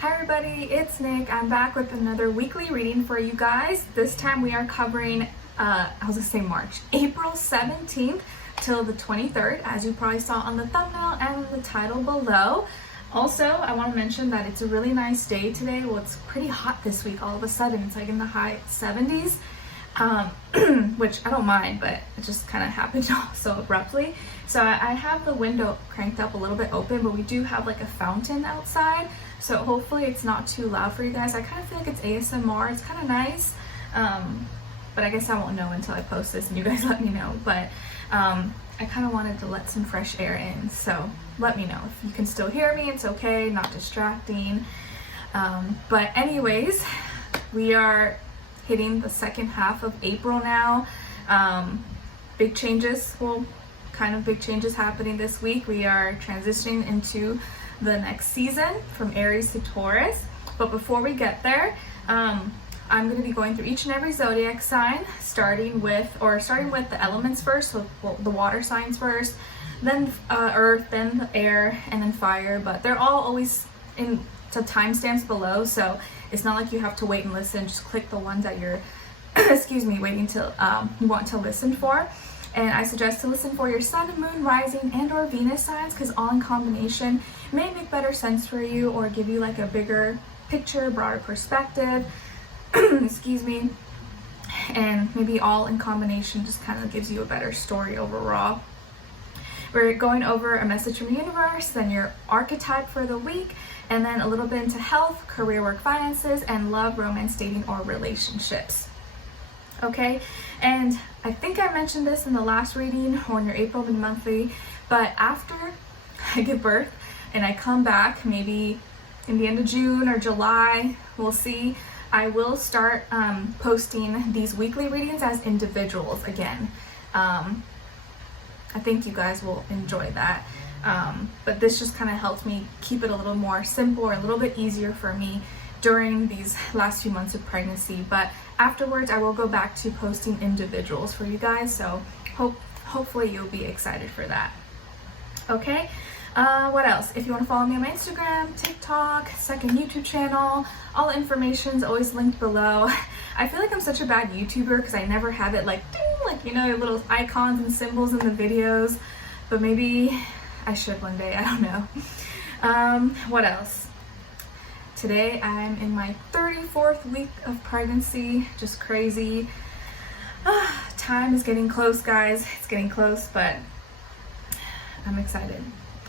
Hi everybody, it's Nick. I'm back with another weekly reading for you guys. This time we are covering, April 17th till the 23rd, as you probably saw on the thumbnail and the title below. Also, I want to mention that it's a really nice day today. Well, it's pretty hot this week all of a sudden. It's like in the high 70s, which I don't mind, but it just kind of happened so abruptly. So I have the window cranked up a little bit open, but we do have like a fountain outside. So hopefully it's not too loud for you guys. I kind of feel like it's ASMR. It's kind of nice. But I guess I won't know until I post this and you guys let me know. But I kind of wanted to let some fresh air in. So let me know if you can still hear me. It's okay, not distracting. But anyways, we are hitting the second half of April now. Big changes, kind of big changes happening this week. We are transitioning into the next season from Aries to Taurus. But before we get there, I'm going to be going through each and every zodiac sign, starting with the elements first, so the water signs first, then earth, then the air, and then fire. But they're all always in to timestamps below, so it's not like you have to wait and listen. Just click the ones that you're waiting till you want to listen for. And I suggest to listen for your sun, moon, rising, and or Venus signs, because all in combination may make better sense for you or give you like a bigger picture, broader perspective. And maybe all in combination just kind of gives you a better story overall. We're going over a message from the universe, then your archetype for the week, and then a little bit into health, career, work, finances, and love, romance, dating, or relationships. Okay, and I think I mentioned this in the last reading or in your April monthly, but after I give birth and I come back, maybe in the end of June or July, we'll see, I will start posting these weekly readings as individuals again. I think you guys will enjoy that. But this just kind of helps me keep it a little more simple or a little bit easier for me during these last few months of pregnancy. But afterwards, I will go back to posting individuals for you guys. So hopefully you'll be excited for that. Okay. What else? If you want to follow me on my Instagram, TikTok, second YouTube channel, all the information is always linked below. I feel like I'm such a bad YouTuber because I never have it like, ding, like, you know, little icons and symbols in the videos, but maybe I should one day. I don't know. What else? Today I'm in my 34th week of pregnancy. Just crazy. Time is getting close, guys. It's getting close, but I'm excited.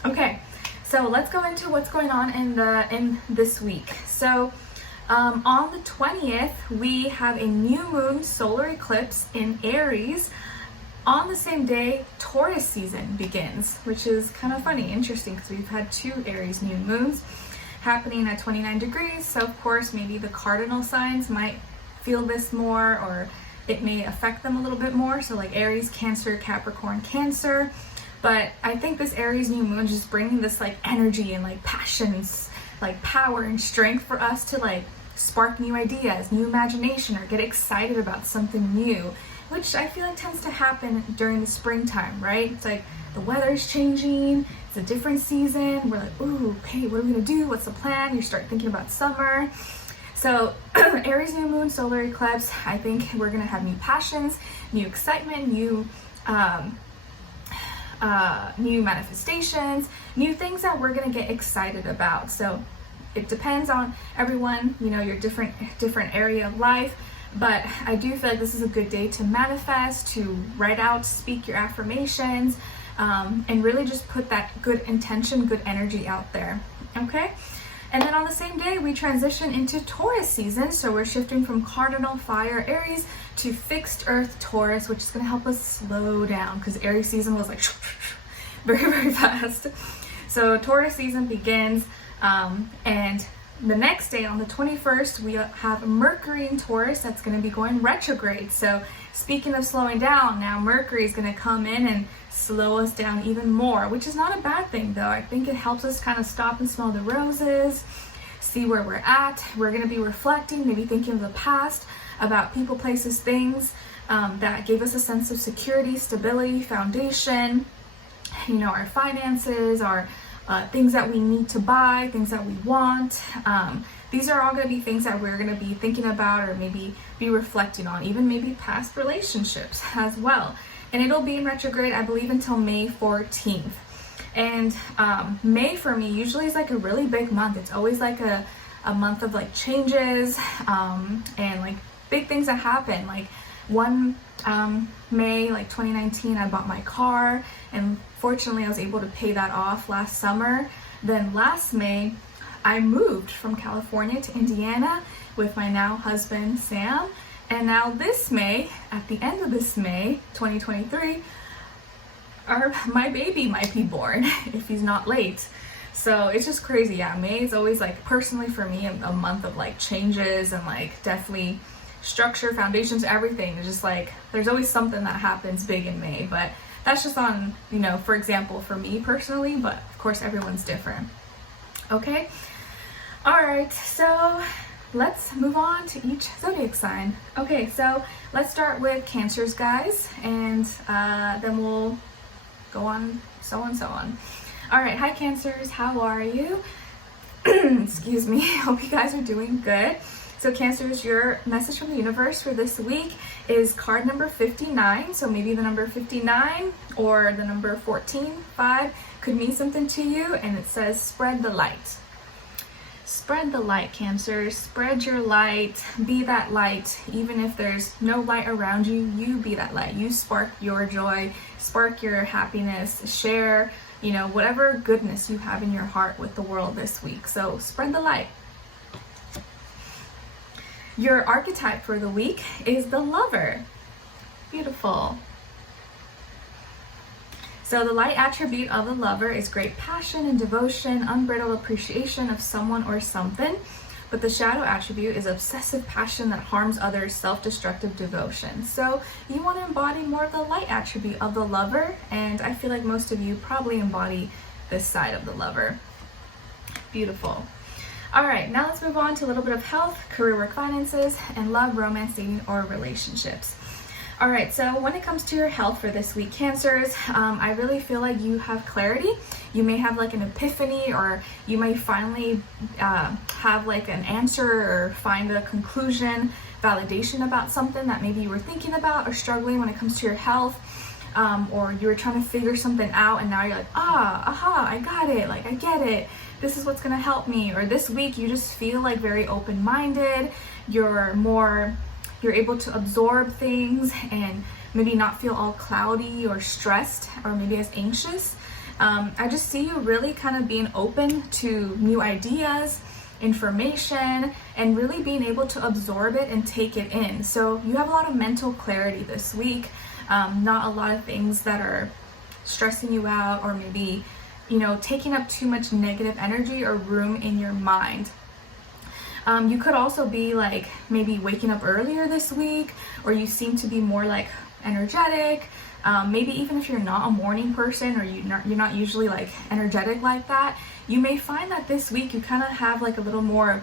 Okay, so let's go into what's going on in this week. So on the 20th, we have a new moon solar eclipse in Aries. On the same day, Taurus season begins, which is kind of funny, interesting, because we've had two Aries new moons happening at 29 degrees. So of course, maybe the cardinal signs might feel this more, or it may affect them a little bit more. So like Aries, Cancer, Capricorn, Cancer. But I think this Aries new moon is just bringing this like energy and like passions, like power and strength for us to like spark new ideas, new imagination, or get excited about something new, which I feel like tends to happen during the springtime, right? It's like the weather's changing, it's a different season. We're like, ooh, okay, what are we gonna do? What's the plan? You start thinking about summer. So Aries new moon solar eclipse, I think we're gonna have new passions, new excitement, new manifestations, new things that we're gonna get excited about. So it depends on everyone, you know, your different area of life. But I do feel like this is a good day to manifest, to write out, speak your affirmations, and really just put that good intention, good energy out there. Okay. And then on the same day, we transition into Taurus season. So we're shifting from cardinal fire Aries to fixed earth Taurus, which is going to help us slow down, because Aries season was like very, very fast. So Taurus season begins, and the next day on the 21st, we have Mercury in Taurus that's going to be going retrograde. So speaking of slowing down, now Mercury is going to come in and slow us down even more, which is not a bad thing though. I think it helps us kind of stop and smell the roses, see where we're at. We're going to be reflecting, maybe thinking of the past, about people, places, things that gave us a sense of security, stability, foundation, you know, our finances, our things that we need to buy, things that we want. These are all going to be things that we're going to be thinking about or maybe be reflecting on, even maybe past relationships as well. And it'll be in retrograde, I believe, until May 14th. And May for me usually is like a really big month. It's always like a month of like changes and like big things that happen. Like one May, like 2019, I bought my car, and fortunately I was able to pay that off last summer. Then last May, I moved from California to Indiana with my now husband, Sam. And now this May, at the end of this May, 2023, my baby might be born if he's not late. So it's just crazy. Yeah, May is always like, personally for me, a month of like changes and like definitely structure, foundations, everything. It's just like, there's always something that happens big in May, but that's just on, you know, for example, for me personally, but of course everyone's different. Okay. All right, so let's move on to each zodiac sign. Okay, so let's start with Cancers, guys, and then we'll go on, so on, so on. All right, hi Cancers, how are you? Excuse me, hope you guys are doing good. So Cancers, your message from the universe for this week is card number 59. So maybe the number 59 or the number 14, 5 could mean something to you, and it says spread the light. Spread the light, Cancers. Spread your light. Be that light. Even if there's no light around you, you be that light. You spark your joy, spark your happiness, share, you know, whatever goodness you have in your heart with the world this week. So spread the light. Your archetype for the week is the Lover. Beautiful. So the light attribute of the Lover is great passion and devotion, unbridled appreciation of someone or something. But the shadow attribute is obsessive passion that harms others, self-destructive devotion. So you want to embody more of the light attribute of the Lover, and I feel like most of you probably embody this side of the Lover. Beautiful. All right, now let's move on to a little bit of health, career, work, finances, and love, romance, dating, or relationships. All right, so when it comes to your health for this week, Cancers, I really feel like you have clarity. You may have like an epiphany, or you may finally have like an answer or find a conclusion, validation about something that maybe you were thinking about or struggling when it comes to your health, or you were trying to figure something out and now you're like, aha, I got it, like I get it. This is what's gonna help me. Or this week you just feel like very open-minded. You're able to absorb things and maybe not feel all cloudy or stressed or maybe as anxious. I just see you really kind of being open to new ideas, information, and really being able to absorb it and take it in. So you have a lot of mental clarity this week, not a lot of things that are stressing you out or maybe, you know, taking up too much negative energy or room in your mind. You could also be like maybe waking up earlier this week, or you seem to be more like energetic. Maybe even if you're not a morning person or you're not usually like energetic like that, you may find that this week you kind of have like a little more,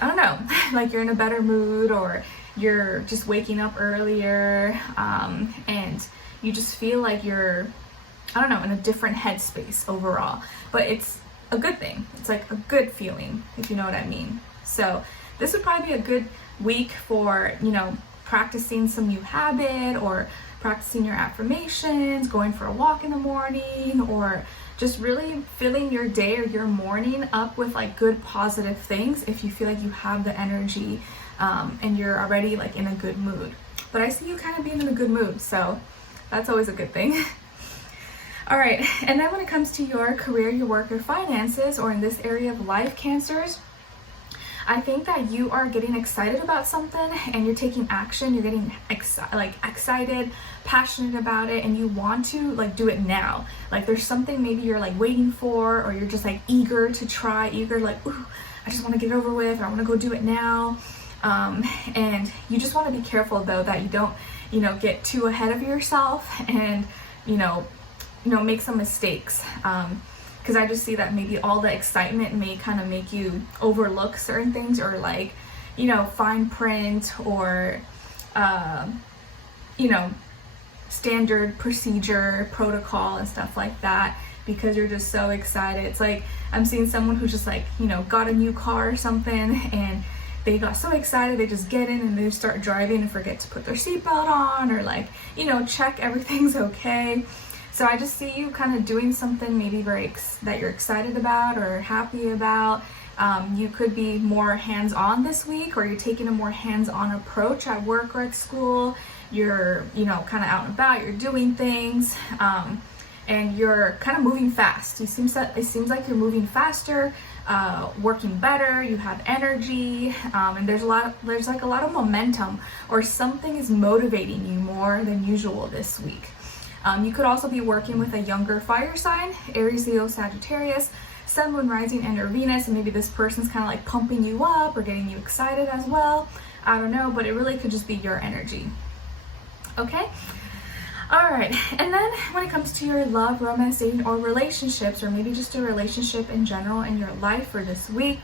I don't know, like you're in a better mood, or you're just waking up earlier, and you just feel like you're, I don't know, in a different headspace overall. But it's a good thing. It's like a good feeling, if you know what I mean. So this would probably be a good week for, you know, practicing some new habit, or practicing your affirmations, going for a walk in the morning, or just really filling your day or your morning up with like good positive things if you feel like you have the energy and you're already like in a good mood. But I see you kind of being in a good mood, so that's always a good thing. All right, and then when it comes to your career, your work, your finances, or in this area of life, Cancers, I think that you are getting excited about something and you're taking action. You're getting excited, passionate about it, and you want to like do it now. Like there's something maybe you're like waiting for, or you're just like eager to try, like, ooh, I just want to get it over with, or I want to go do it now. And you just want to be careful though that you don't, you know, get too ahead of yourself and, you know, make some mistakes. Because I just see that maybe all the excitement may kind of make you overlook certain things, or like, you know, fine print, or, you know, standard procedure, protocol, and stuff like that. because you're just so excited. It's like I'm seeing someone who's just like, you know, got a new car or something, and they got so excited they just get in and they start driving and forget to put their seatbelt on, or like, you know, check everything's okay. So I just see you kind of doing something maybe that you're excited about or happy about. You could be more hands-on this week, or you're taking a more hands-on approach at work or at school. You're, you know, kind of out and about, you're doing things, and you're kind of moving fast. It seems like you're moving faster, working better, you have energy, and there's like a lot of momentum, or something is motivating you more than usual this week. You could also be working with a younger fire sign, Aries, Leo, Sagittarius, Sun, Moon, Rising, and or Venus, and maybe this person's kind of like pumping you up or getting you excited as well. I don't know, but it really could just be your energy. Okay? All right, and then when it comes to your love, romance, dating, or relationships, or maybe just a relationship in general in your life for this week,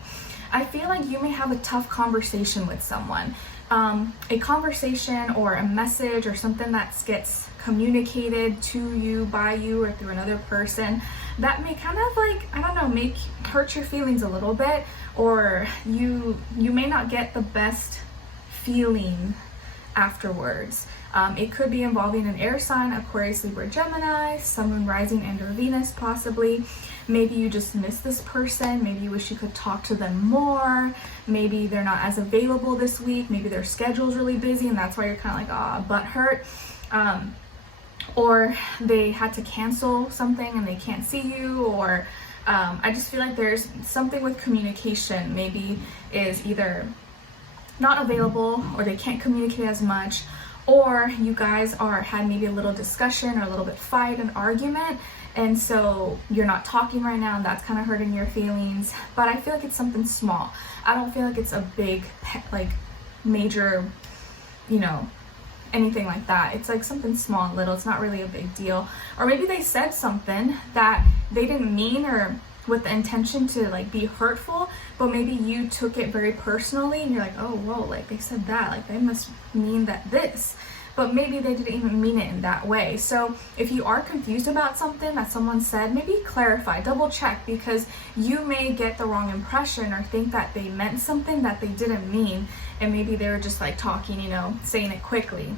I feel like you may have a tough conversation with someone. A conversation or a message or something that gets communicated to you, by you, or through another person that may kind of like, I don't know, hurt your feelings a little bit, or you may not get the best feeling afterwards. It could be involving an air sign, Aquarius, Libra, Gemini, Sun, Moon, Rising, and or Venus possibly. Maybe you just miss this person. Maybe you wish you could talk to them more. Maybe they're not as available this week. Maybe their schedule's really busy and that's why you're kind of like, butt hurt. Or they had to cancel something and they can't see you, or I just feel like there's something with communication maybe is either not available, or they can't communicate as much, or you guys had maybe a little discussion or a little bit fight, an argument, and so you're not talking right now and that's kind of hurting your feelings. But I feel like it's something small. I don't feel like it's a big, like major, you know, anything like that. It's like something small and little. It's not really a big deal. Or maybe they said something that they didn't mean, or with the intention to like be hurtful, but maybe you took it very personally and you're like, oh whoa, like they said that, like they must mean that this, but maybe they didn't even mean it in that way. So if you are confused about something that someone said, maybe clarify, double check, because you may get the wrong impression or think that they meant something that they didn't mean, and maybe they were just like talking, you know, saying it quickly.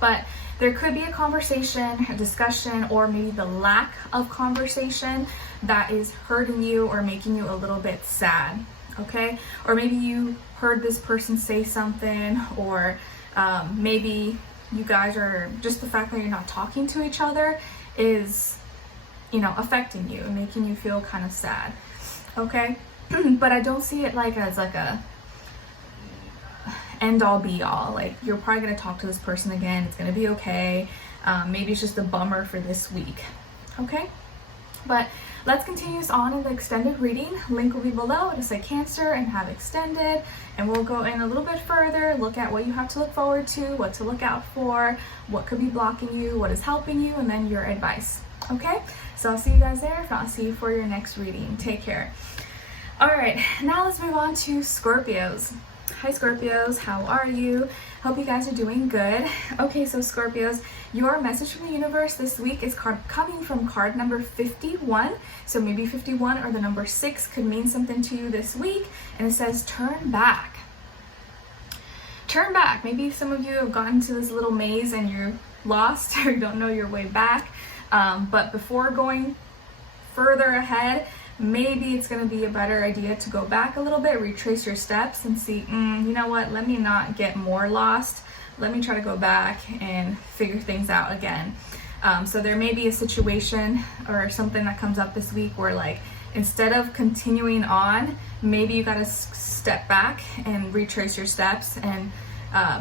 But there could be a conversation, a discussion, or maybe the lack of conversation that is hurting you or making you a little bit sad, okay? Or maybe you heard this person say something, or maybe you guys are, just the fact that you're not talking to each other is, you know, affecting you and making you feel kind of sad, okay? But I don't see it like as like a end all be all. Like you're probably going to talk to this person again, it's going to be okay. Maybe it's just a bummer for this week, okay? But let's continue on in the extended reading. Link will be below to say Cancer and have extended, and we'll go in a little bit further, look at what you have to look forward to, what to look out for, what could be blocking you, what is helping you, and then your advice, okay? So I'll see you guys there. If not, I'll see you for your next reading. Take care. All right, now let's move on to Scorpios. Hi Scorpios, how are you? Hope you guys are doing good. Okay, so Scorpios, your message from the universe this week is coming from card number 51. So maybe 51 or the number 6 could mean something to you this week. And it says, turn back. Turn back. Maybe some of you have gotten to this little maze and you're lost or you don't know your way back. But before going further ahead, maybe it's going to be a better idea to go back a little bit, retrace your steps and see, you know what, let me not get more lost. Let me try to go back and figure things out again. So there may be a situation or something that comes up this week where like, instead of continuing on, maybe you got to step back and retrace your steps, and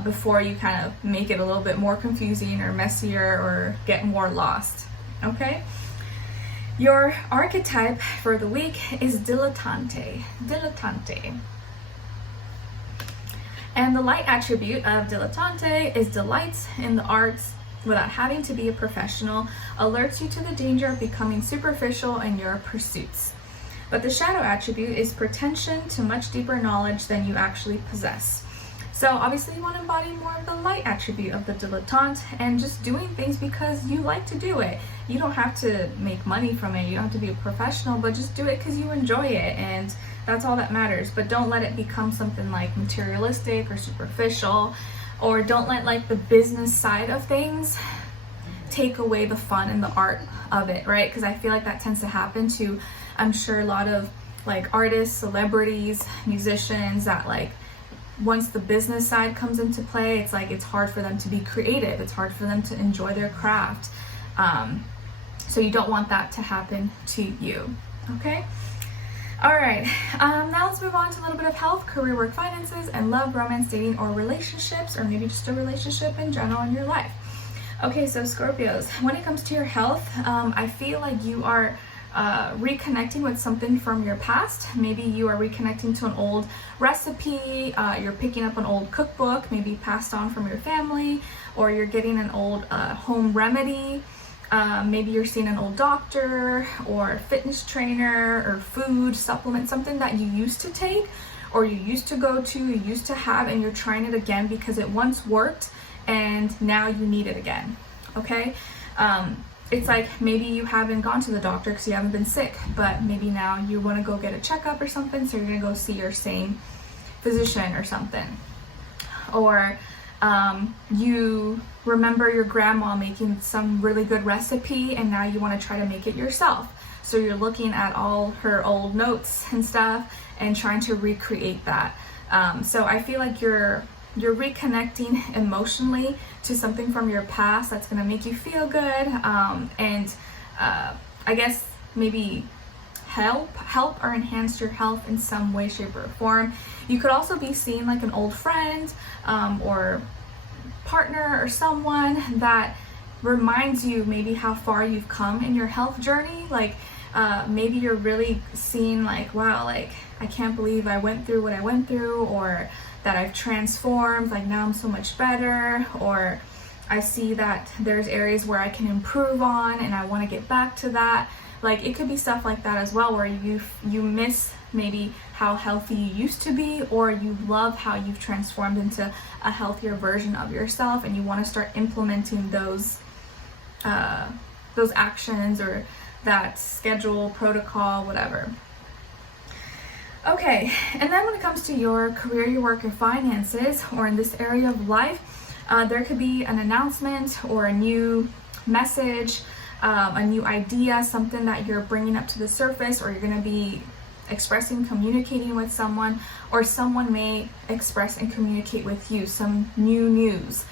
before you kind of make it a little bit more confusing or messier or get more lost, okay? Your archetype for the week is dilettante. Dilettante. And the light attribute of dilettante is delights in the arts without having to be a professional, alerts you to the danger of becoming superficial in your pursuits. But the shadow attribute is pretension to much deeper knowledge than you actually possess. So obviously you want to embody more of the light attribute of the dilettante and just doing things because you like to do it. You don't have to make money from it. You don't have to be a professional, but just do it because you enjoy it, and that's all that matters. But don't let it become something like materialistic or superficial, or don't let like the business side of things take away the fun and the art of it, right? Because I feel like that tends to happen to, I'm sure, a lot of like artists, celebrities, musicians, that like once the business side comes into play, it's like it's hard for them to be creative. It's hard for them to enjoy their craft. So you don't want that to happen to you, okay? All right, now let's move on to a little bit of health, career, work, finances, and love, romance, dating, or relationships, or maybe just a relationship in general in your life. Okay, so Scorpios, when it comes to your health, I feel like you are reconnecting with something from your past. Maybe you are reconnecting to an old recipe, you're picking up an old cookbook, maybe passed on from your family, or you're getting an old home remedy. Maybe you're seeing an old doctor or fitness trainer or food supplement, something that you used to take or you used to go to, you used to have, and you're trying it again because it once worked and now you need it again, okay? It's like maybe you haven't gone to the doctor because you haven't been sick, but maybe now you want to go get a checkup or something, so you're going to go see your same physician or something. Or you remember your grandma making some really good recipe and now you want to try to make it yourself. So you're looking at all her old notes and stuff and trying to recreate that. So I feel like you're reconnecting emotionally to something from your past that's going to make you feel good, and I guess maybe help or enhance your health in some way, shape, or form. You could also be seeing like an old friend or partner or someone that reminds you maybe how far you've come in your health journey. Like maybe you're really seeing like, wow, like I can't believe I went through what I went through, or that I've transformed, like now I'm so much better, or I see that there's areas where I can improve on and I want to get back to that. Like it could be stuff like that as well, where you miss maybe how healthy you used to be, or you love how you've transformed into a healthier version of yourself and you want to start implementing those actions or that schedule, protocol, whatever. Okay, and then when it comes to your career, your work, your finances, or in this area of life, there could be an announcement or a new message, a new idea, something that you're bringing up to the surface, or you're going to be expressing, communicating with someone, or someone may express and communicate with you some new news,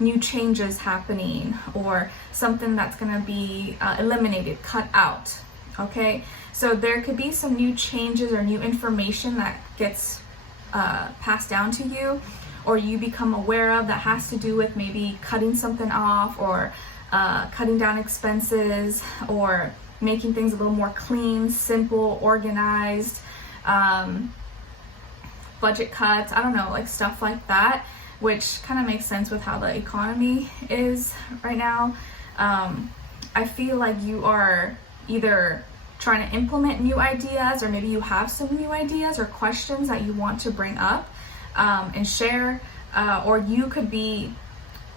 new changes happening, or something that's going to be eliminated, cut out. Okay, so there could be some new changes or new information that gets passed down to you, or you become aware of, that has to do with maybe cutting something off, or cutting down expenses, or making things a little more clean, simple, organized, budget cuts, I don't know, like stuff like that, which kind of makes sense with how the economy is right now. I feel like you are either trying to implement new ideas, or maybe you have some new ideas or questions that you want to bring up and share, or you could be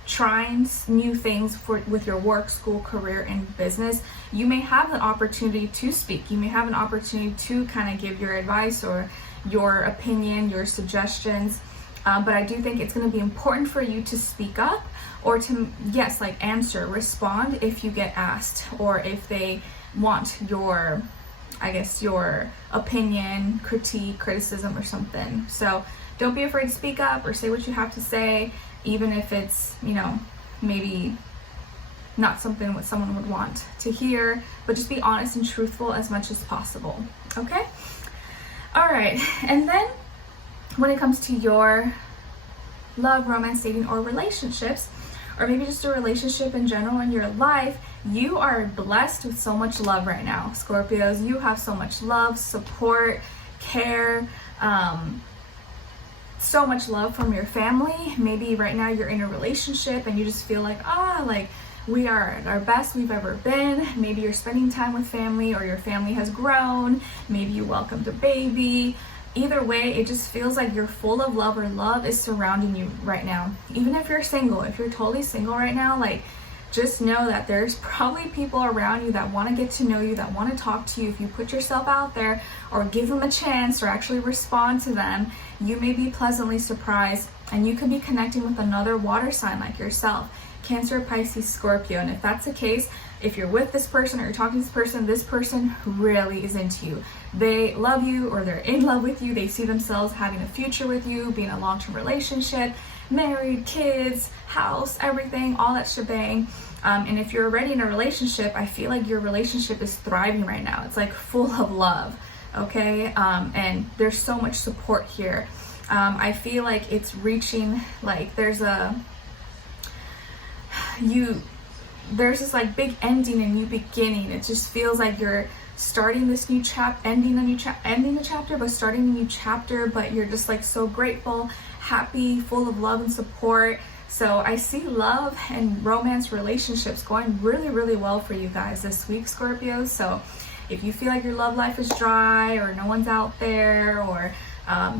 trying new things with your work, school, career, and business. You may have an opportunity to speak. You may have an opportunity to kind of give your advice or your opinion, your suggestions, but I do think it's going to be important for you to speak up, or to, yes, like answer, respond if you get asked, or if they want your, I guess, your opinion, critique, criticism, or something. So don't be afraid to speak up or say what you have to say, even if it's, you know, maybe not something what someone would want to hear, but just be honest and truthful as much as possible. Okay? All right. And then when it comes to your love, romance, dating, or relationships, or maybe just a relationship in general in your life, you are blessed with so much love right now, Scorpios. You have so much love, support, care, so much love from your family. Maybe right now you're in a relationship and you just feel like, like we are at our best we've ever been. Maybe you're spending time with family, or your family has grown. Maybe you welcomed a baby. either way, it just feels like you're full of love, or love is surrounding you right now. Even if you're single, if you're totally single right now, like, just know that there's probably people around you that want to get to know you, that want to talk to you. If you put yourself out there or give them a chance or actually respond to them, you may be pleasantly surprised, and you could be connecting with another water sign like yourself, Cancer, Pisces, Scorpio. And if that's the case, if you're with this person or you're talking to this person really is into you. They love you, or they're in love with you. They see themselves having a future with you, being a long-term relationship, married, kids, house, everything, all that shebang. And if you're already in a relationship, I feel like your relationship is thriving right now. It's like full of love, okay? And there's so much support here. I feel like it's reaching, like there's this like big ending and new beginning. It just feels like you're starting this new ending the chapter, but starting a new chapter, but you're just like so grateful, happy, full of love and support. So I see love and romance relationships going really, really well for you guys this week, Scorpio. So if you feel like your love life is dry, or no one's out there, or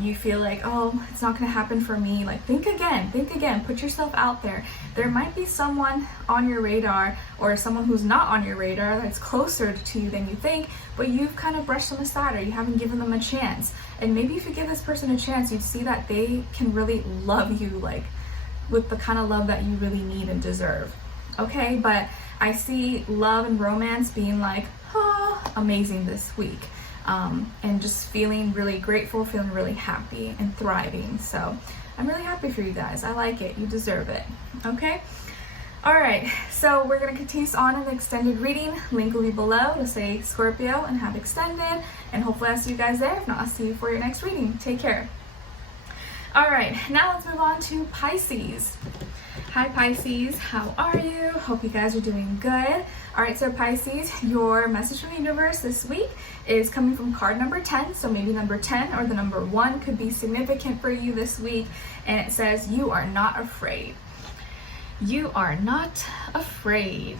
you feel like, oh, it's not going to happen for me, like think again, put yourself out there. There might be someone on your radar, or someone who's not on your radar that's closer to you than you think, but you've kind of brushed them aside, or you haven't given them a chance. And maybe if you give this person a chance, you'd see that they can really love you, like with the kind of love that you really need and deserve. Okay, but I see love and romance being like, amazing this week. And just feeling really grateful, feeling really happy and thriving. So I'm really happy for you guys. I like it. You deserve it. Okay? All right. So we're going to continue on in the extended reading. Link will be below to say Scorpio and have extended. And hopefully I'll see you guys there. If not, I'll see you for your next reading. Take care. All right. Now let's move on to Pisces. Hi Pisces, how are you? Hope you guys are doing good. All right, so Pisces, your message from the universe this week is coming from card number 10. So maybe number 10 or the number 1 could be significant for you this week. And it says, you are not afraid. You are not afraid.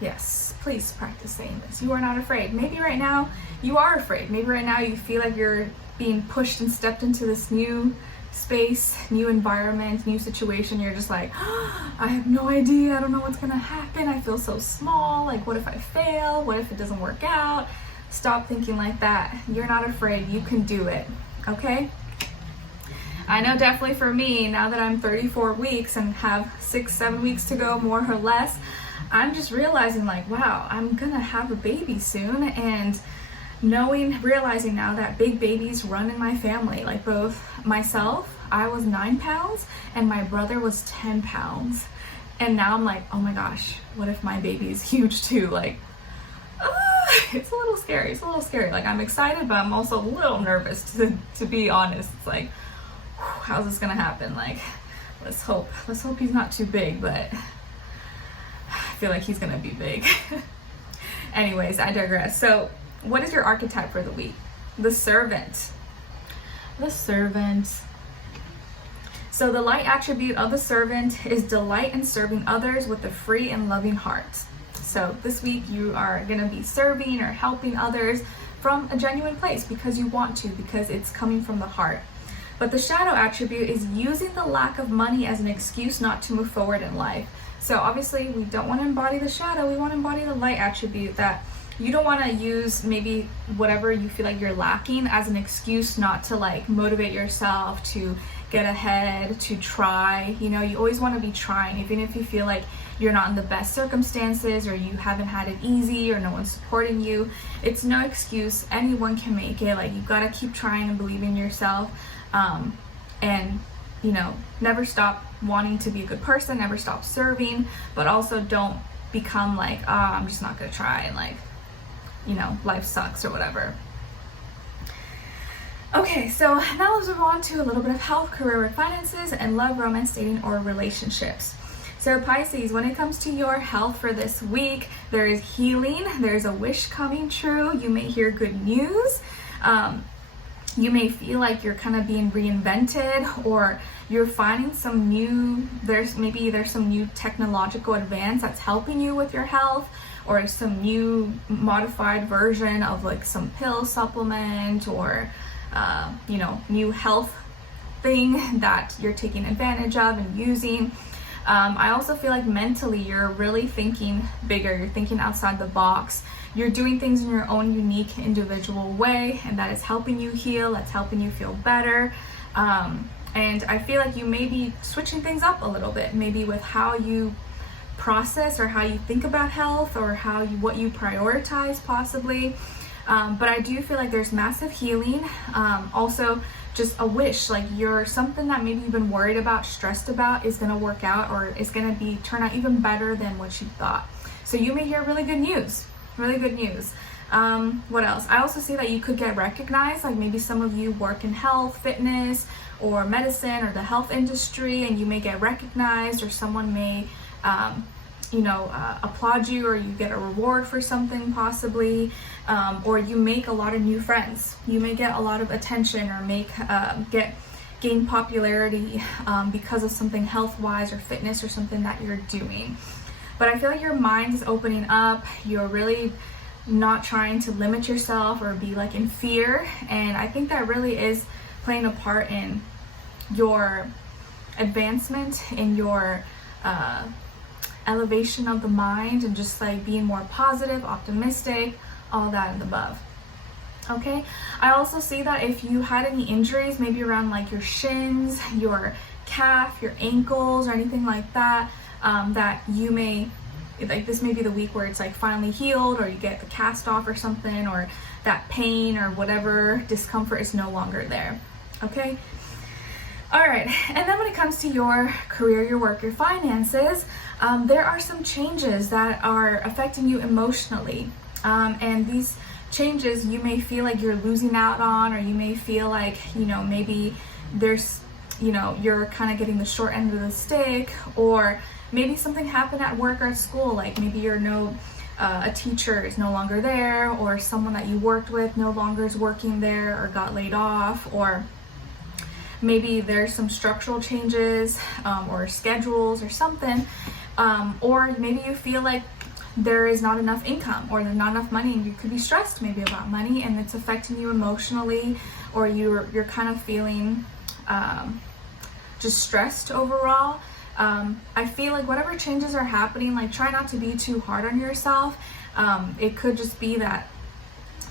Yes, please practice saying this. You are not afraid. Maybe right now you are afraid. Maybe right now you feel like you're being pushed and stepped into this new space, new environment, new situation. You're just like, I have no idea. I don't know what's gonna happen. I feel so small. Like, what if I fail? What if it doesn't work out? Stop thinking like that. You're not afraid. You can do it. Okay? I know definitely for me, now that I'm 34 weeks and have 6-7 weeks to go, more or less, I'm just realizing like, wow, I'm gonna have a baby soon. And realizing now that big babies run in my family. Like both myself, I was 9 pounds, and my brother was 10 pounds. And now I'm like, oh my gosh, what if my baby is huge too? Like, it's a little scary. It's a little scary. Like, I'm excited, but I'm also a little nervous, to be honest. It's like, how's this gonna happen? Like, let's hope he's not too big, but I feel like he's gonna be big. Anyways, I digress. So what is your archetype for the week? The servant. The servant. So the light attribute of the servant is delight in serving others with a free and loving heart. So this week you are going to be serving or helping others from a genuine place because you want to, because it's coming from the heart. But the shadow attribute is using the lack of money as an excuse not to move forward in life. So obviously we don't want to embody the shadow, we want to embody the light attribute, that you don't want to use maybe whatever you feel like you're lacking as an excuse not to like motivate yourself to get ahead, to try. You know, you always want to be trying, even if you feel like you're not in the best circumstances or you haven't had it easy or no one's supporting you. It's no excuse. Anyone can make it. Like, you got to keep trying and believe in yourself. And, you know, never stop wanting to be a good person, never stop serving, but also don't become like, I'm just not going to try, and like, you know, life sucks or whatever. Okay, so now let's move on to a little bit of health, career, finances, and love, romance, dating, or relationships. So Pisces, when it comes to your health for this week, there is healing, there's a wish coming true, you may hear good news, you may feel like you're kind of being reinvented, or you're finding some new, there's some new technological advance that's helping you with your health, or some new modified version of like some pill supplement, or you know, new health thing that you're taking advantage of and using. I also feel like mentally you're really thinking bigger, you're thinking outside the box, you're doing things in your own unique individual way, and that is helping you heal, that's helping you feel better. And I feel like you may be switching things up a little bit, maybe with how you process or how you think about health, or what you prioritize possibly. But I do feel like there's massive healing. Also just a wish, like something that maybe you've been worried about, stressed about, is gonna work out, or is gonna turn out even better than what you thought. So you may hear really good news, really good news. What else? I also see that you could get recognized, like maybe some of you work in health, fitness, or medicine, or the health industry, and you may get recognized, or someone may applaud you, or you get a reward for something possibly, or you make a lot of new friends. You may get a lot of attention, or gain popularity because of something health-wise or fitness or something that you're doing. But I feel like your mind is opening up. You're really not trying to limit yourself or be like in fear, and I think that really is playing a part in your advancement, in your elevation of the mind, and just like being more positive, optimistic, all that and above. Okay, I also see that if you had any injuries, maybe around like your shins, your calf, your ankles, or anything like that, that you may, like this may be the week where it's like finally healed, or you get the cast off or something, or that pain or whatever discomfort is no longer there. Okay. All right, and then when it comes to your career, your work, your finances, there are some changes that are affecting you emotionally. And these changes you may feel like you're losing out on, or you may feel like, maybe there's, you're kind of getting the short end of the stick, or maybe something happened at work or at school, like maybe a teacher is no longer there, or someone that you worked with no longer is working there, or got laid off, or maybe there's some structural changes, or schedules or something, or maybe you feel like there is not enough income, or there's not enough money, and you could be stressed maybe about money, and it's affecting you emotionally, or you're kind of feeling just stressed overall. I feel like whatever changes are happening, like try not to be too hard on yourself. It could just be that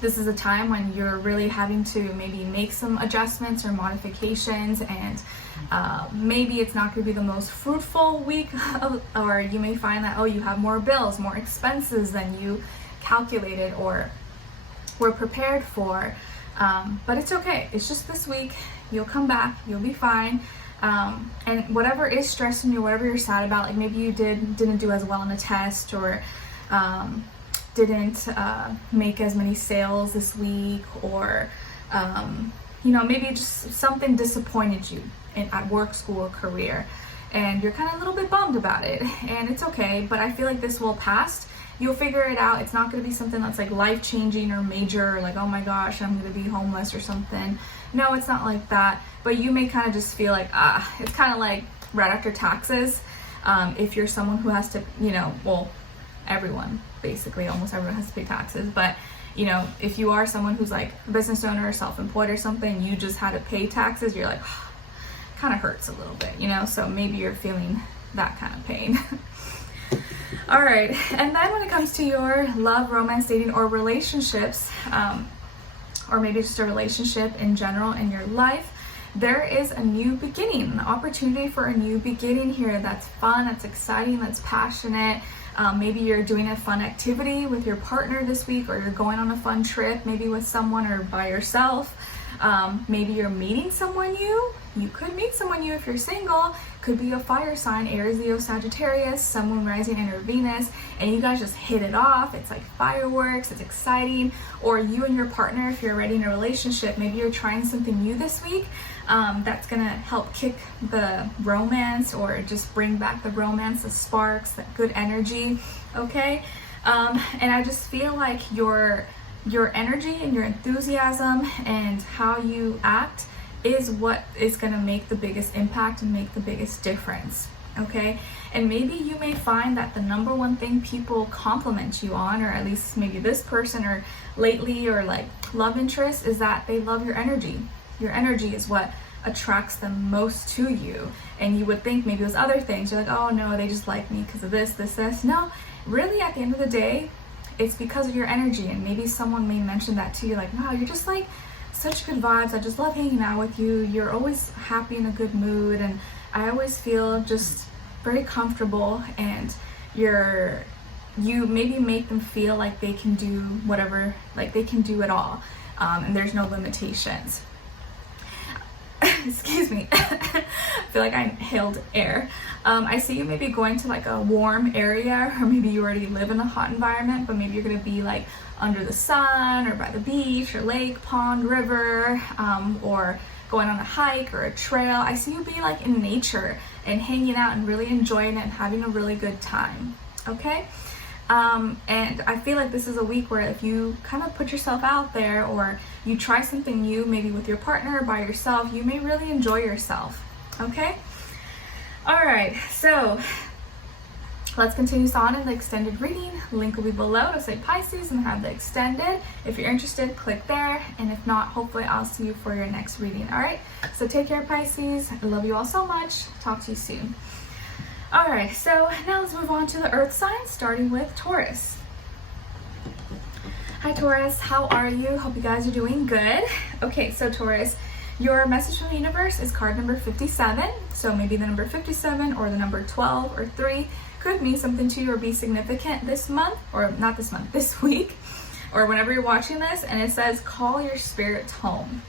this is a time when you're really having to maybe make some adjustments or modifications, and maybe it's not going to be the most fruitful week, or you may find that, you have more bills, more expenses than you calculated or were prepared for. But it's okay. It's just this week. You'll come back. You'll be fine. And whatever is stressing you, whatever you're sad about, like maybe you didn't do as well on a test, or didn't make as many sales this week, or maybe just something disappointed you at work, school, or career, and you're kind of a little bit bummed about it, and it's okay. But I feel like this will pass. You'll figure it out. It's not going to be something that's like life-changing or major, or like, oh my gosh, I'm going to be homeless or something. No, it's not like that. But you may kind of just feel like, it's kind of like right after taxes. If you're someone who has to, everyone, basically, almost everyone has to pay taxes. But, if you are someone who's like a business owner or self-employed or something, you just had to pay taxes, you're like, kind of hurts a little bit, so maybe you're feeling that kind of pain. All right, and then when it comes to your love, romance, dating, or relationships, or maybe just a relationship in general in your life, there is a new beginning, an opportunity for a new beginning here that's fun, that's exciting, that's passionate. Maybe you're doing a fun activity with your partner this week, or you're going on a fun trip, maybe with someone or by yourself. Maybe you're meeting someone new. You could meet someone new if you're single. Could be a fire sign, Aries, Leo, Sagittarius, someone rising in your Venus, and you guys just hit it off. It's like fireworks, it's exciting. Or you and your partner, if you're already in a relationship, maybe you're trying something new this week that's gonna help kick the romance, or just bring back the romance, the sparks, that good energy, okay? And I just feel like your energy and your enthusiasm and how you act is what is going to make the biggest impact and make the biggest difference, okay? And maybe you may find that the number one thing people compliment you on, or at least maybe this person, or lately, or like love interest is that they love your energy. Your energy is what attracts them most to you. And you would think maybe it was other things. You're like, oh no, they just like me because of this. No, really at the end of the day, it's because of your energy. And maybe someone may mention that to you, like, wow, you're just like such good vibes. I just love hanging out with you. You're always happy, in a good mood. And I always feel just very comfortable, and you maybe make them feel like they can do whatever, like they can do it all, and there's no limitations. Excuse me. I feel like I inhaled air. I see you maybe going to like a warm area, or maybe you already live in a hot environment, but maybe you're gonna be like under the sun or by the beach or lake, pond, river, or going on a hike or a trail. I see you be like in nature and hanging out and really enjoying it and having a really good time. Okay? And I feel like this is a week where if you kind of put yourself out there, or you try something new, maybe with your partner or by yourself, you may really enjoy yourself. Okay? All right, so let's continue on in the extended reading. Link will be below to say Pisces and have the extended. If you're interested, click there. And if not, hopefully I'll see you for your next reading. All right, so take care, Pisces. I love you all so much. Talk to you soon. All right, so now let's move on to the earth signs, starting with Taurus. Hi Taurus, how are you? Hope you guys are doing good. Okay, so Taurus, your message from the universe is card number 57. So maybe the number 57 or the number 12 or 3 could mean something to you or be significant this month, or not this month, this week, or whenever you're watching this. And it says, call your spirit home.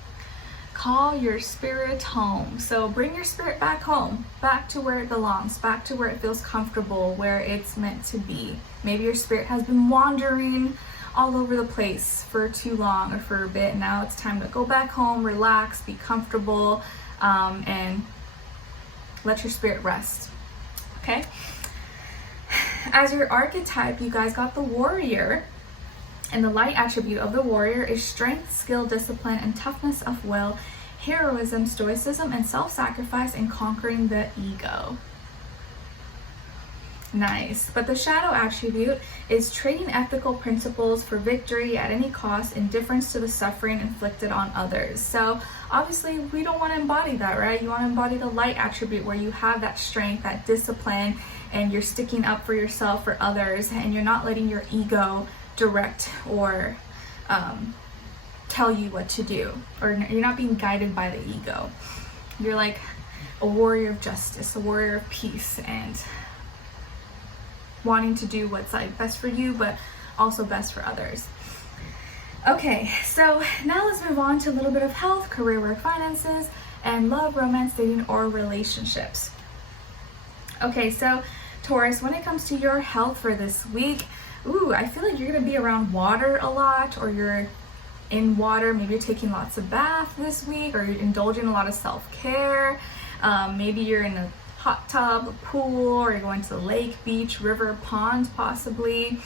Call your spirit home. So bring your spirit back home, back to where it belongs, back to where it feels comfortable, where it's meant to be. Maybe your spirit has been wandering all over the place for too long or for a bit. Now it's time to go back home, relax, be comfortable, and let your spirit rest. Okay? As your archetype, you guys got the warrior. And the light attribute of the warrior is strength, skill, discipline, and toughness of will, heroism, stoicism, and self-sacrifice in conquering the ego. Nice. But the shadow attribute is trading ethical principles for victory at any cost, indifference to the suffering inflicted on others. So obviously we don't want to embody that, right? You want to embody the light attribute where you have that strength, that discipline, and you're sticking up for yourself, for others, and you're not letting your ego direct or tell you what to do, or you're not being guided by the ego. You're like a warrior of justice, a warrior of peace, and wanting to do what's like best for you, but also best for others. Okay, so now let's move on to a little bit of health, career, work, finances, and love, romance, dating, or relationships. Okay, so Taurus, when it comes to your health for this week, I feel like you're gonna be around water a lot, or you're in water. Maybe you're taking lots of baths this week, or you're indulging a lot of self-care. Maybe you're in a hot tub, a pool, or you're going to the lake, beach, river, pond, possibly.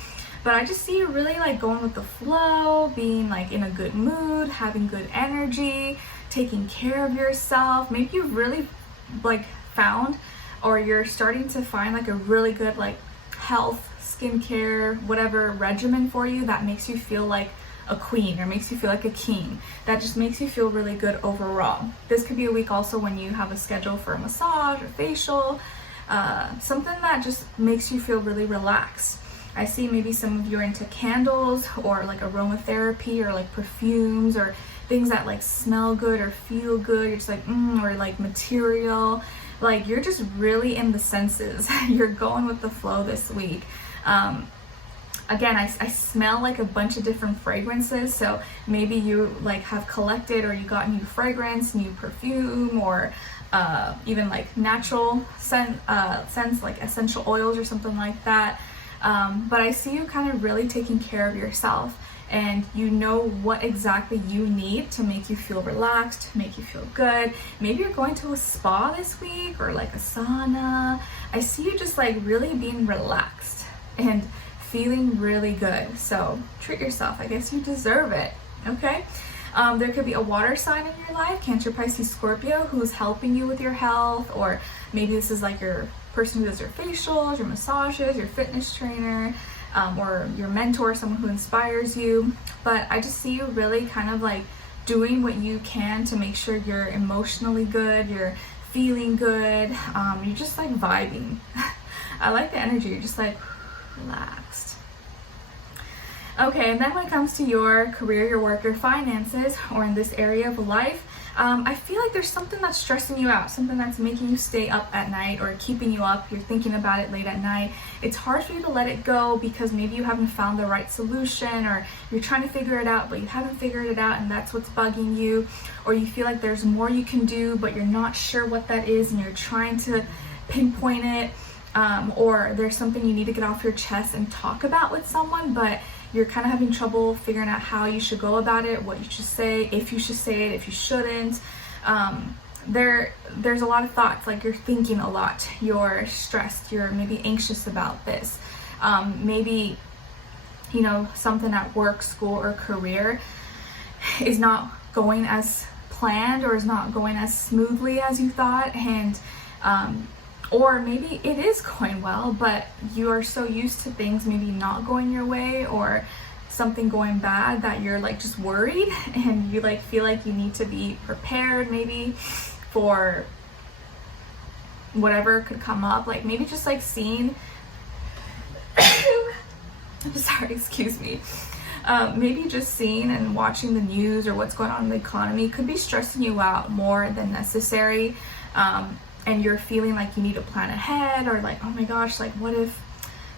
But I just see you really like going with the flow, being like in a good mood, having good energy, taking care of yourself. Maybe you've really like found, or you're starting to find like a really good like health, skincare, whatever regimen for you that makes you feel like a queen or makes you feel like a king. That just makes you feel really good overall. This could be a week also when you have a schedule for a massage or facial, something that just makes you feel really relaxed. I see maybe some of you are into candles or like aromatherapy or like perfumes or things that like smell good or feel good. You're just like, or like material. Like you're just really in the senses. You're going with the flow this week. Again, I smell like a bunch of different fragrances, so maybe you like have collected or you got new fragrance, new perfume, or even like natural scents like essential oils or something like that. But I see you kind of really taking care of yourself, and you know what exactly you need to make you feel relaxed, make you feel good. Maybe you're going to a spa this week or like a sauna. I see you just like really being relaxed and feeling really good. So treat yourself. I guess you deserve it. Okay. There could be a water sign in your life, Cancer, Pisces, Scorpio, who's helping you with your health, or maybe this is like your person who does your facials, your massages, your fitness trainer. or your mentor, someone who inspires you. But I just see you really kind of like doing what you can to make sure you're emotionally good, you're feeling good, you're just like vibing. I like the energy, you're just like relaxed. Okay, and then when it comes to your career, your work, your finances, or in this area of life, I feel like there's something that's stressing you out, something that's making you stay up at night or keeping you up. You're thinking about it late at night. It's hard for you to let it go because maybe you haven't found the right solution, or you're trying to figure it out, but you haven't figured it out and that's what's bugging you. Or you feel like there's more you can do, but you're not sure what that is and you're trying to pinpoint it. Or there's something you need to get off your chest and talk about with someone, but you're kind of having trouble figuring out how you should go about it, what you should say, if you should say it, if you shouldn't. There's a lot of thoughts, like you're thinking a lot, you're stressed, you're maybe anxious about this. Maybe, you know, something at work, school, or career is not going as planned or is not going as smoothly as you thought, and or maybe it is going well, but you are so used to things maybe not going your way or something going bad that you're like just worried, and you like feel like you need to be prepared maybe for whatever could come up. Like maybe just like seeing I'm sorry, excuse me. Maybe just seeing and watching the news or what's going on in the economy could be stressing you out more than necessary. And you're feeling like you need to plan ahead, or like, oh my gosh, like what if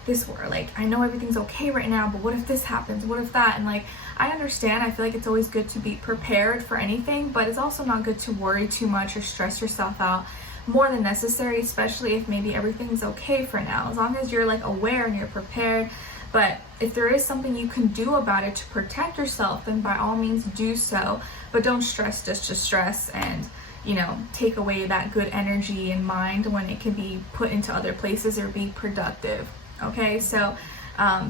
this were, like, I know everything's okay right now, but what if this happens? What if that? And like, I understand, I feel like it's always good to be prepared for anything, but it's also not good to worry too much or stress yourself out more than necessary, especially if maybe everything's okay for now, as long as you're like aware and you're prepared. But if there is something you can do about it to protect yourself, then by all means do so, but don't stress just to stress and, you know, take away that good energy and mind when it can be put into other places or be productive. Okay, so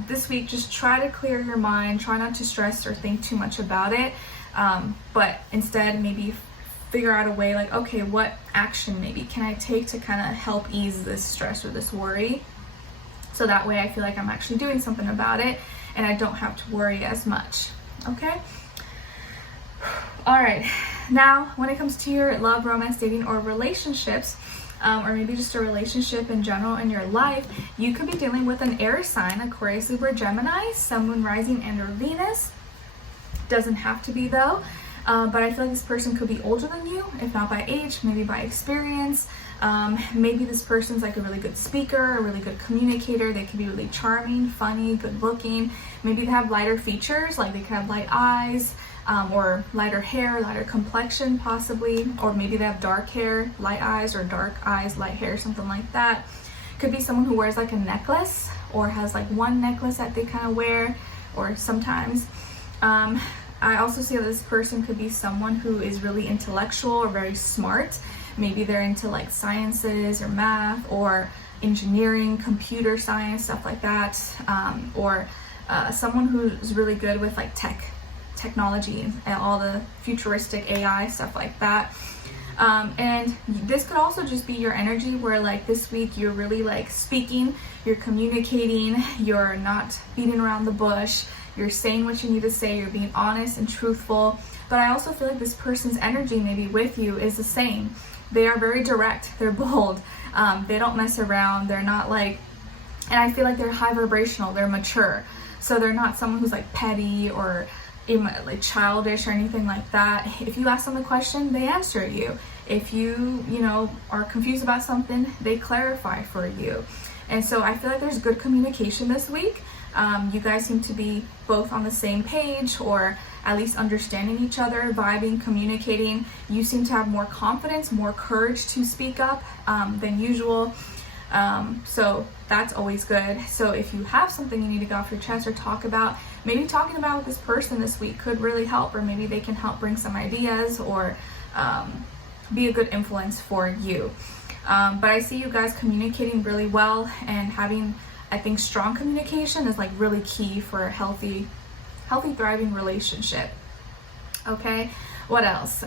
this week just try to clear your mind, try not to stress or think too much about it, but instead maybe figure out a way, like, okay, what action maybe can I take to kind of help ease this stress or this worry, so that way I feel like I'm actually doing something about it and I don't have to worry as much. Okay. All right, now when it comes to your love, romance, dating, or relationships, or maybe just a relationship in general in your life, you could be dealing with an air sign, Aquarius, Libra, Gemini, Sun, Moon, Rising, and or Venus. Doesn't have to be though, but I feel like this person could be older than you, if not by age, maybe by experience. Maybe this person's like a really good speaker, a really good communicator. They could be really charming, funny, good looking. Maybe they have lighter features, like they could have light eyes, or lighter hair, lighter complexion possibly, or maybe they have dark hair, light eyes, or dark eyes, light hair, something like that. Could be someone who wears like a necklace or has like one necklace that they kind of wear, or sometimes. I also see that this person could be someone who is really intellectual or very smart. Maybe they're into like sciences or math or engineering, computer science, stuff like that, or someone who's really good with like technology and all the futuristic AI, stuff like that. And this could also just be your energy where like this week you're really like speaking, you're communicating, you're not beating around the bush, you're saying what you need to say, you're being honest and truthful. But I also feel like this person's energy maybe with you is the same. They are very direct, they're bold, they don't mess around, they're not like, and I feel like they're high vibrational, they're mature. So they're not someone who's like petty or like childish or anything like that. If you ask them a question, they answer you. If you know, are confused about something, they clarify for you. And so I feel like there's good communication this week. You guys seem to be both on the same page, or at least understanding each other, vibing, communicating. You seem to have more confidence, more courage to speak up than usual. So that's always good. So if you have something you need to get off your chest or talk about, maybe talking about with this person this week could really help, or maybe they can help bring some ideas or be a good influence for you. But I see you guys communicating really well, and having, I think, strong communication is like really key for a healthy, thriving relationship. Okay, what else?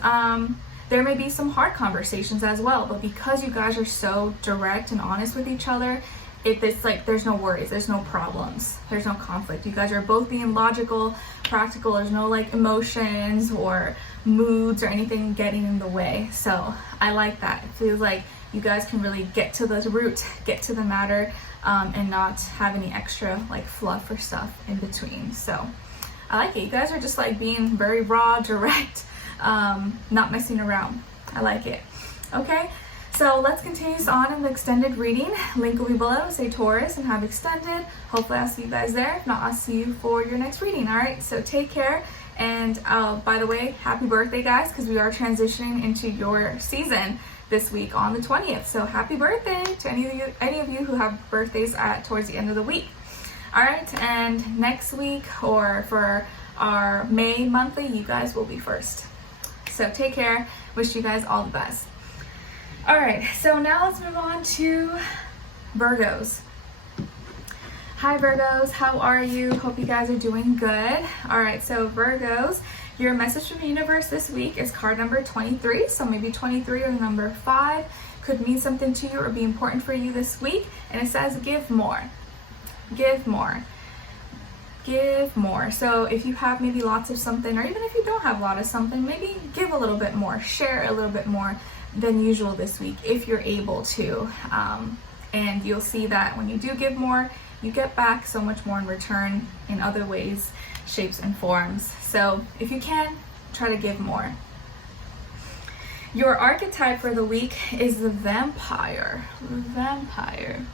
There may be some hard conversations as well, but because you guys are so direct and honest with each other, it's like there's no worries, there's no problems, there's no conflict. You guys are both being logical, practical. There's no like emotions or moods or anything getting in the way. So I like that. It feels like you guys can really get to the root, get to the matter, and not have any extra like fluff or stuff in between. So I like it. You guys are just like being very raw, direct, not messing around. I like it. Okay. So let's continue on in the extended reading. Link will be below. Say Taurus and have extended. Hopefully I'll see you guys there. If not, I'll see you for your next reading. All right, so take care. And by the way, happy birthday, guys, because we are transitioning into your season this week on the 20th. So happy birthday to any of you who have birthdays towards the end of the week. All right, and next week or for our May monthly, you guys will be first. So take care. Wish you guys all the best. All right, so now let's move on to Virgos. Hi Virgos, how are you? Hope you guys are doing good. All right, so Virgos, your message from the universe this week is card number 23. So maybe 23 or number 5 could mean something to you or be important for you this week. And it says give more, give more, give more. So if you have maybe lots of something, or even if you don't have a lot of something, maybe give a little bit more, share a little bit more than usual this week if you're able to. And you'll see that when you do give more, you get back so much more in return in other ways, shapes, and forms. So if you can, try to give more. Your archetype for the week is the vampire. Vampire.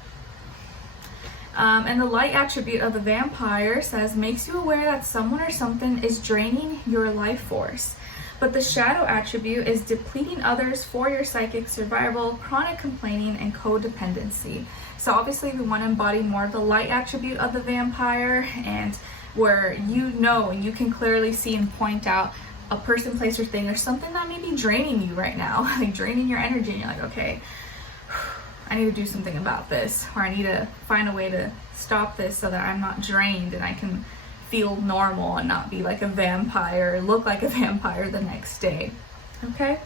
And the light attribute of the vampire says, makes you aware that someone or something is draining your life force. But the shadow attribute is depleting others for your psychic survival, chronic complaining, and codependency. So obviously we want to embody more of the light attribute of the vampire, and where you know and you can clearly see and point out a person, place, or thing, or something that may be draining you right now, like draining your energy, and you're like, okay, I need to do something about this, or I need to find a way to stop this so that I'm not drained and I can feel normal and not be like a vampire, look like a vampire the next day. Okay,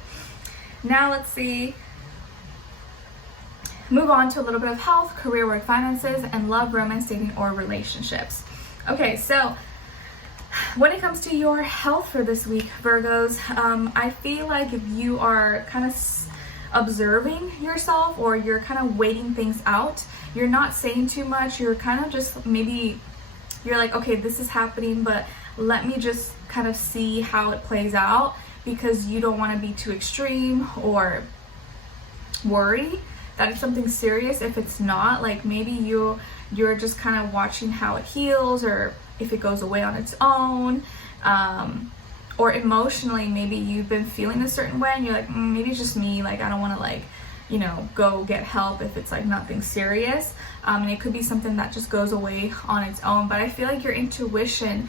now let's see, move on to a little bit of health, career, work, finances, and love, romance, dating, or relationships. Okay, so when it comes to your health for this week, Virgos, I feel like if you are kind of observing yourself, or you're kind of waiting things out, you're not saying too much, you're kind of just maybe you're like, okay, this is happening, but let me just kind of see how it plays out, because you don't want to be too extreme or worry that it's something serious if it's not. Like maybe you're just kind of watching how it heals, or if it goes away on its own, or emotionally maybe you've been feeling a certain way and you're like, maybe it's just me, like I don't want to like, you know, go get help if it's like nothing serious. And it could be something that just goes away on its own. But I feel like your intuition,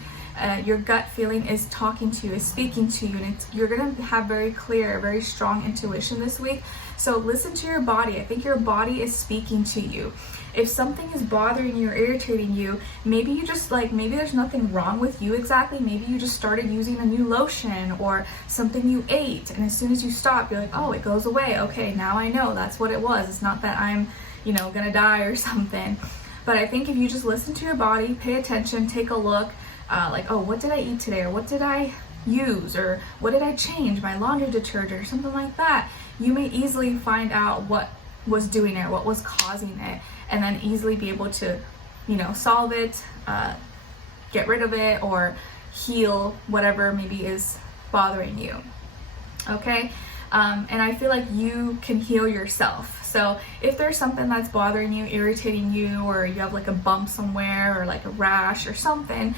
your gut feeling is talking to you, is speaking to you, and you're gonna have very clear, very strong intuition this week. So listen to your body. I think your body is speaking to you. If something is bothering you or irritating you, maybe you just like, maybe there's nothing wrong with you exactly. Maybe you just started using a new lotion or something you ate, and as soon as you stop, you're like, oh, it goes away. Okay, now I know that's what it was. It's not that I'm, you know, gonna die or something. But I think if you just listen to your body, pay attention, take a look, like, oh, what did I eat today? Or what did I use? Or what did I change? My laundry detergent or something like that. You may easily find out what was doing it, what was causing it, and then easily be able to, you know, solve it, get rid of it, or heal whatever maybe is bothering you. Okay, and I feel like you can heal yourself. So if there's something that's bothering you, irritating you, or you have like a bump somewhere, or like a rash or something,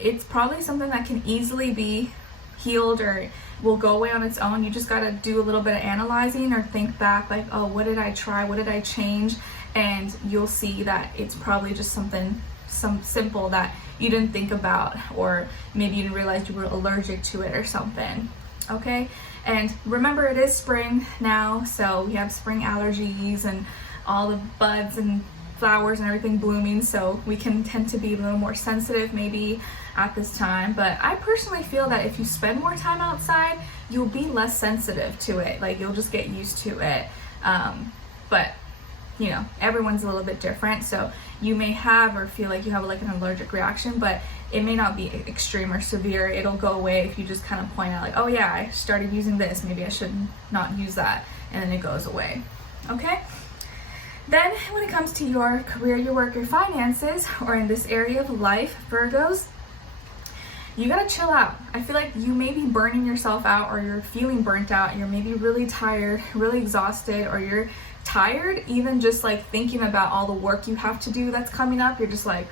it's probably something that can easily be healed or will go away on its own. You just got to do a little bit of analyzing or think back, like, oh, what did I try? What did I change? And you'll see that it's probably just something simple that you didn't think about, or maybe you didn't realize you were allergic to it or something. Okay, and remember, it is spring now, so we have spring allergies and all the buds and flowers and everything blooming, so we can tend to be a little more sensitive maybe at this time. But I personally feel that if you spend more time outside, you'll be less sensitive to it. Like, you'll just get used to it. But you know, everyone's a little bit different. So you may have or feel like you have like an allergic reaction, but it may not be extreme or severe. It'll go away if you just kind of point out like, oh yeah, I started using this, maybe I should not use that, and then it goes away. Okay? Then when it comes to your career, your work, your finances, or in this area of life, Virgos, you gotta chill out. I feel like you may be burning yourself out, or you're feeling burnt out. You're maybe really tired, really exhausted, or you're tired even just like thinking about all the work you have to do that's coming up. You're just like,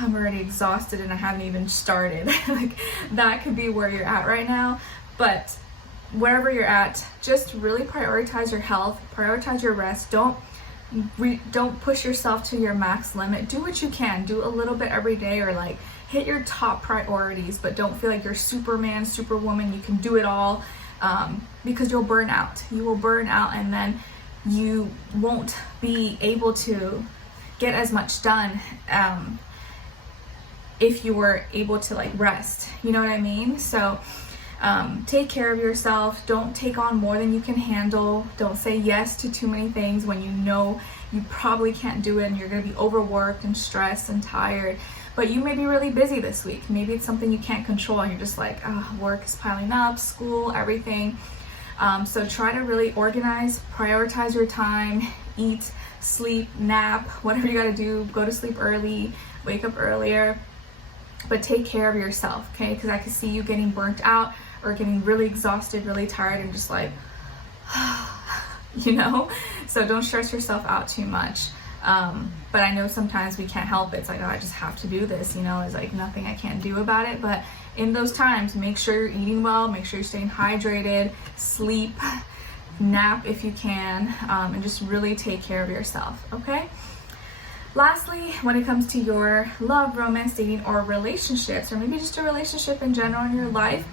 I'm already exhausted and I haven't even started. Like that could be where you're at right now. But wherever you're at, just really prioritize your health, prioritize your rest. Don't push yourself to your max limit. Do what you can. Do a little bit every day, or like hit your top priorities, but don't feel like you're Superman, Superwoman, you can do it all, because you'll burn out. You will burn out, and then you won't be able to get as much done if you were able to like rest. You know what I mean? So take care of yourself. Don't take on more than you can handle. Don't say yes to too many things when you know you probably can't do it and you're going to be overworked and stressed and tired. But you may be really busy this week. Maybe it's something you can't control and you're just like, oh, work is piling up, school, everything. So try to really organize, prioritize your time, eat, sleep, nap, whatever you got to do. Go to sleep early, wake up earlier, but take care of yourself, okay? Because I can see you getting burnt out or getting really exhausted, really tired, and just like, you know? So don't stress yourself out too much. But I know sometimes we can't help it. It's like, oh, I just have to do this, you know? There's like nothing I can't do about it. But in those times, make sure you're eating well, make sure you're staying hydrated, sleep, nap if you can, and just really take care of yourself, okay? Lastly, when it comes to your love, romance, dating, or relationships, or maybe just a relationship in general in your life,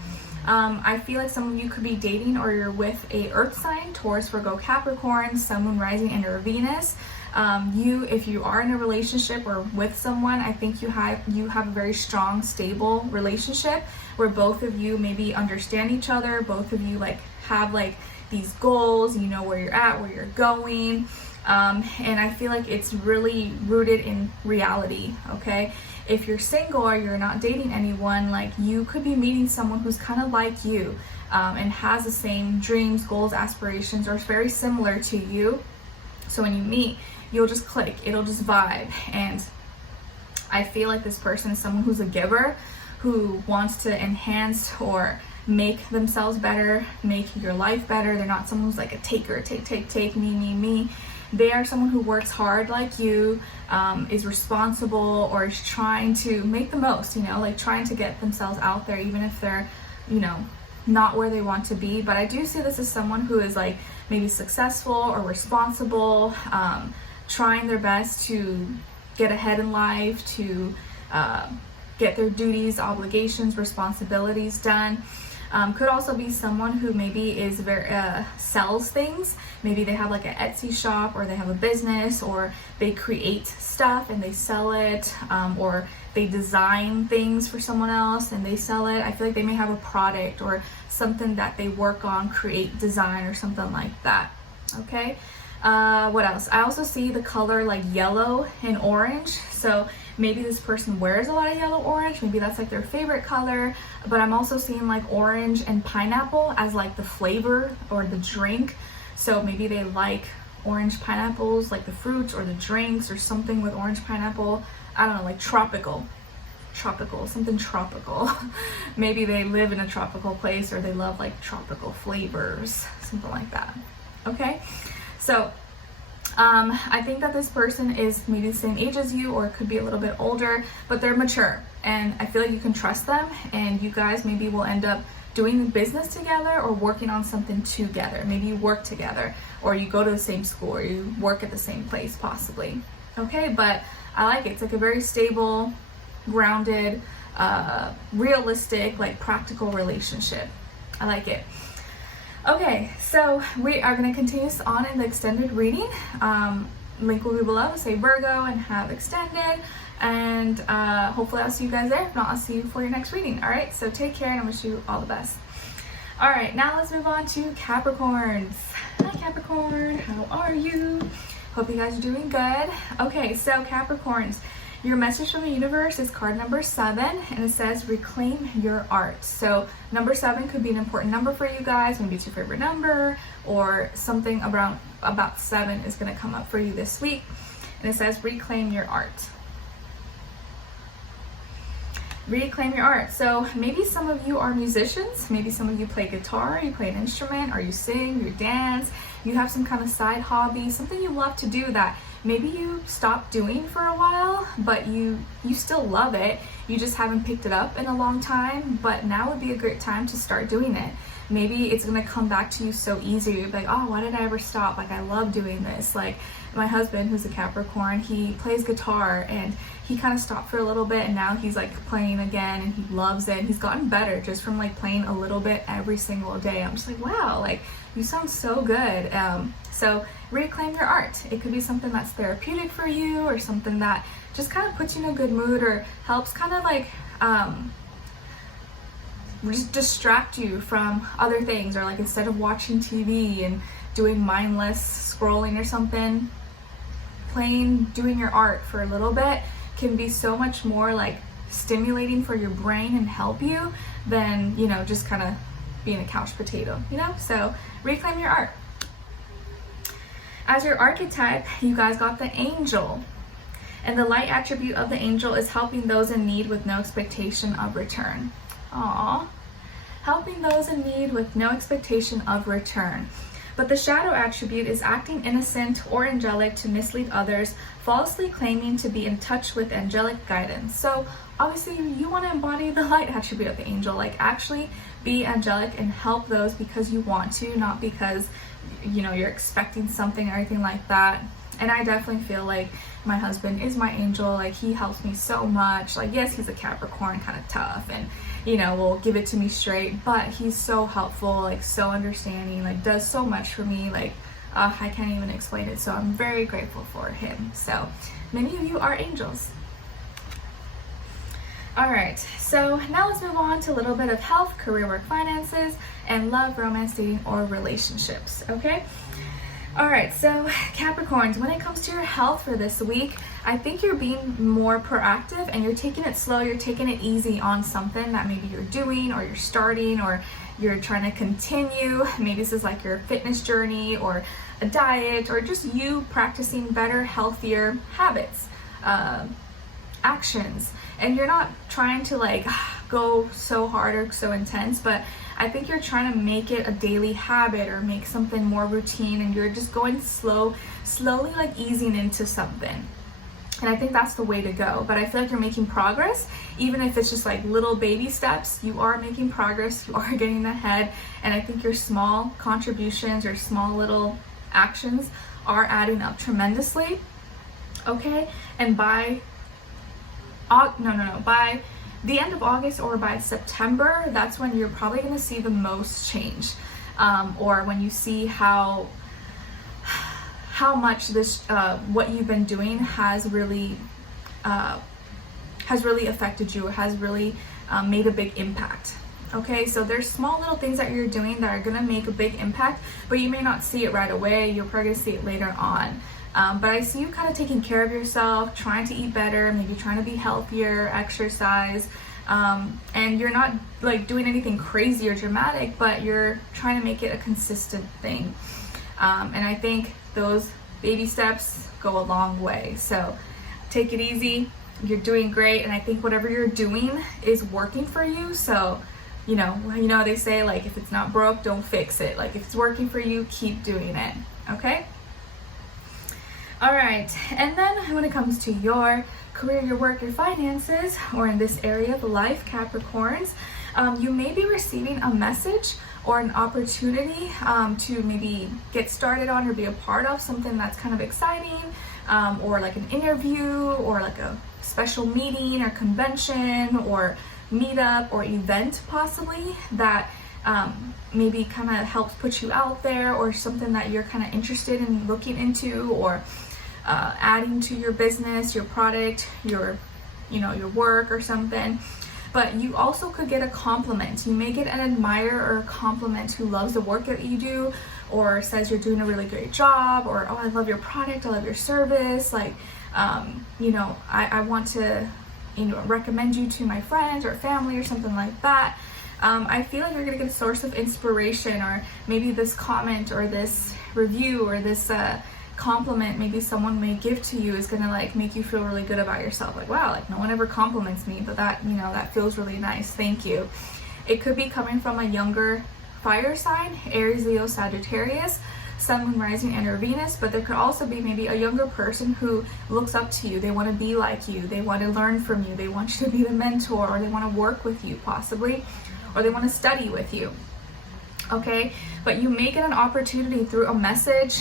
I feel like some of you could be dating, or you're with a earth sign, Taurus, Virgo, Capricorn, Sun, Moon, Rising, and your Venus. If you are in a relationship or with someone, I think you have a very strong, stable relationship where both of you maybe understand each other. Both of you like have like these goals, you know where you're at, where you're going. And I feel like it's really rooted in reality, okay? If you're single or you're not dating anyone, like you could be meeting someone who's kind of like you, and has the same dreams, goals, aspirations, or is very similar to you. So when you meet, you'll just click, it'll just vibe. And I feel like this person is someone who's a giver, who wants to enhance or make themselves better, make your life better. They're not someone who's like a taker, take, me. They are someone who works hard like you, is responsible, or is trying to make the most, you know, like trying to get themselves out there, even if they're, you know, not where they want to be. But I do see this as someone who is like maybe successful or responsible, trying their best to get ahead in life, to get their duties, obligations, responsibilities done. Could also be someone who maybe is very sells things. Maybe they have like an Etsy shop, or they have a business, or they create stuff and they sell it, or they design things for someone else and they sell it. I feel like they may have a product or something that they work on, create, design, or something like that. Okay. What else? I also see the color like yellow and orange. So maybe this person wears a lot of yellow, orange. Maybe that's like their favorite color. But I'm also seeing like orange and pineapple as like the flavor or the drink. So maybe they like orange pineapples, like the fruits or the drinks, or something with orange pineapple. I don't know, like tropical, something tropical. Maybe they live in a tropical place, or they love like tropical flavors, something like that. Okay. So I think that this person is maybe the same age as you, or could be a little bit older, but they're mature, and I feel like you can trust them, and you guys maybe will end up doing business together or working on something together. Maybe you work together, or you go to the same school, or you work at the same place possibly. Okay, but I like it. It's like a very stable, grounded, realistic, like practical relationship. I like it. Okay, so we are going to continue on in the extended reading. Link will be below. Say Virgo and have extended, and hopefully I'll see you guys there. If not, I'll see you for your next reading. All right, so take care, and I wish you all the best. All right, now let's move on to Capricorns. Hi Capricorn, how are you? Hope you guys are doing good. Okay, so Capricorns, your message from the universe is card number 7, and it says reclaim your art. So number 7 could be an important number for you guys. Maybe it's your favorite number, or something about 7 is going to come up for you this week. And it says reclaim your art. Reclaim your art. So maybe some of you are musicians, maybe some of you play guitar, you play an instrument, or you sing, you dance, you have some kind of side hobby, something you love to do that maybe you stopped doing for a while, but you still love it. You just haven't picked it up in a long time, but now would be a great time to start doing it. Maybe it's gonna come back to you so easy. You're like, oh, why did I ever stop? Like, I love doing this. Like my husband, who's a Capricorn, he plays guitar, and he kind of stopped for a little bit, and now he's like playing again, and he loves it. And he's gotten better just from like playing a little bit every single day. I'm just like, wow, like you sound so good. So reclaim your art. It could be something that's therapeutic for you, or something that just kind of puts you in a good mood, or helps kind of like just distract you from other things, or like instead of watching TV and doing mindless scrolling or something, doing your art for a little bit can be so much more like stimulating for your brain and help you than, you know, just kind of being a couch potato, you know? So reclaim your art. As your archetype, you guys got the angel. And the light attribute of the angel is helping those in need with no expectation of return. Aww. Helping those in need with no expectation of return. But the shadow attribute is acting innocent or angelic to mislead others, falsely claiming to be in touch with angelic guidance. So obviously you want to embody the light attribute of the angel, like actually be angelic and help those because you want to, not because, you know, you're expecting something or anything like that. And I definitely feel like my husband is my angel. Like, he helps me so much. Like, yes, he's a Capricorn, kind of tough, and, you know, will give it to me straight, but he's so helpful, like so understanding, like does so much for me. Like, I can't even explain it. So I'm very grateful for him. So many of you are angels. All right, so now let's move on to a little bit of health, career, work, finances, and love, romance, dating, or relationships, okay? All right, so Capricorns, when it comes to your health for this week, I think you're being more proactive and you're taking it slow, you're taking it easy on something that maybe you're doing, or you're starting, or you're trying to continue. Maybe this is like your fitness journey, or a diet, or just you practicing better, healthier habits, actions. And you're not trying to like go so hard or so intense, but I think you're trying to make it a daily habit, or make something more routine, and you're just going slowly like easing into something. And I think that's the way to go. But I feel like you're making progress, even if it's just like little baby steps. You are making progress, you are getting ahead, and I think your small contributions or small little actions are adding up tremendously. Okay, and by the end of August or by September, that's when you're probably going to see the most change, or when you see how much this what you've been doing has really affected you, or has really made a big impact. Okay, so there's small little things that you're doing that are going to make a big impact, but you may not see it right away. You're probably going to see it later on. But I see you kind of taking care of yourself, trying to eat better, maybe trying to be healthier, exercise, and you're not like doing anything crazy or dramatic, but you're trying to make it a consistent thing. And I think those baby steps go a long way. So take it easy. You're doing great, and I think whatever you're doing is working for you. So, you know they say, like, if it's not broke, don't fix it. Like, if it's working for you, keep doing it. Okay? All right, and then when it comes to your career, your work, your finances, or in this area of life, Capricorns, you may be receiving a message or an opportunity to maybe get started on or be a part of something that's kind of exciting, or like an interview, or like a special meeting or convention or meetup or event possibly that maybe kind of helps put you out there, or something that you're kind of interested in looking into, or adding to your business, your product, your work or something. But you also could get a compliment. You may get an admirer or a compliment who loves the work that you do, or says you're doing a really great job, or oh, I love your product, I love your service, like you know, I want to, you know, recommend you to my friends or family or something like that. I feel like you're gonna get a source of inspiration, or maybe this comment or this review or this compliment maybe someone may give to you is gonna like make you feel really good about yourself. Like, wow, like no one ever compliments me, but that, you know, that feels really nice. Thank you. It could be coming from a younger fire sign, Aries, Leo, Sagittarius, Sun, Moon, Rising, and or Venus, but there could also be maybe a younger person who looks up to you. They want to be like you. They want to learn from you. They want you to be the mentor, or they want to work with you possibly, or they want to study with you. Okay, but you may get an opportunity through a message,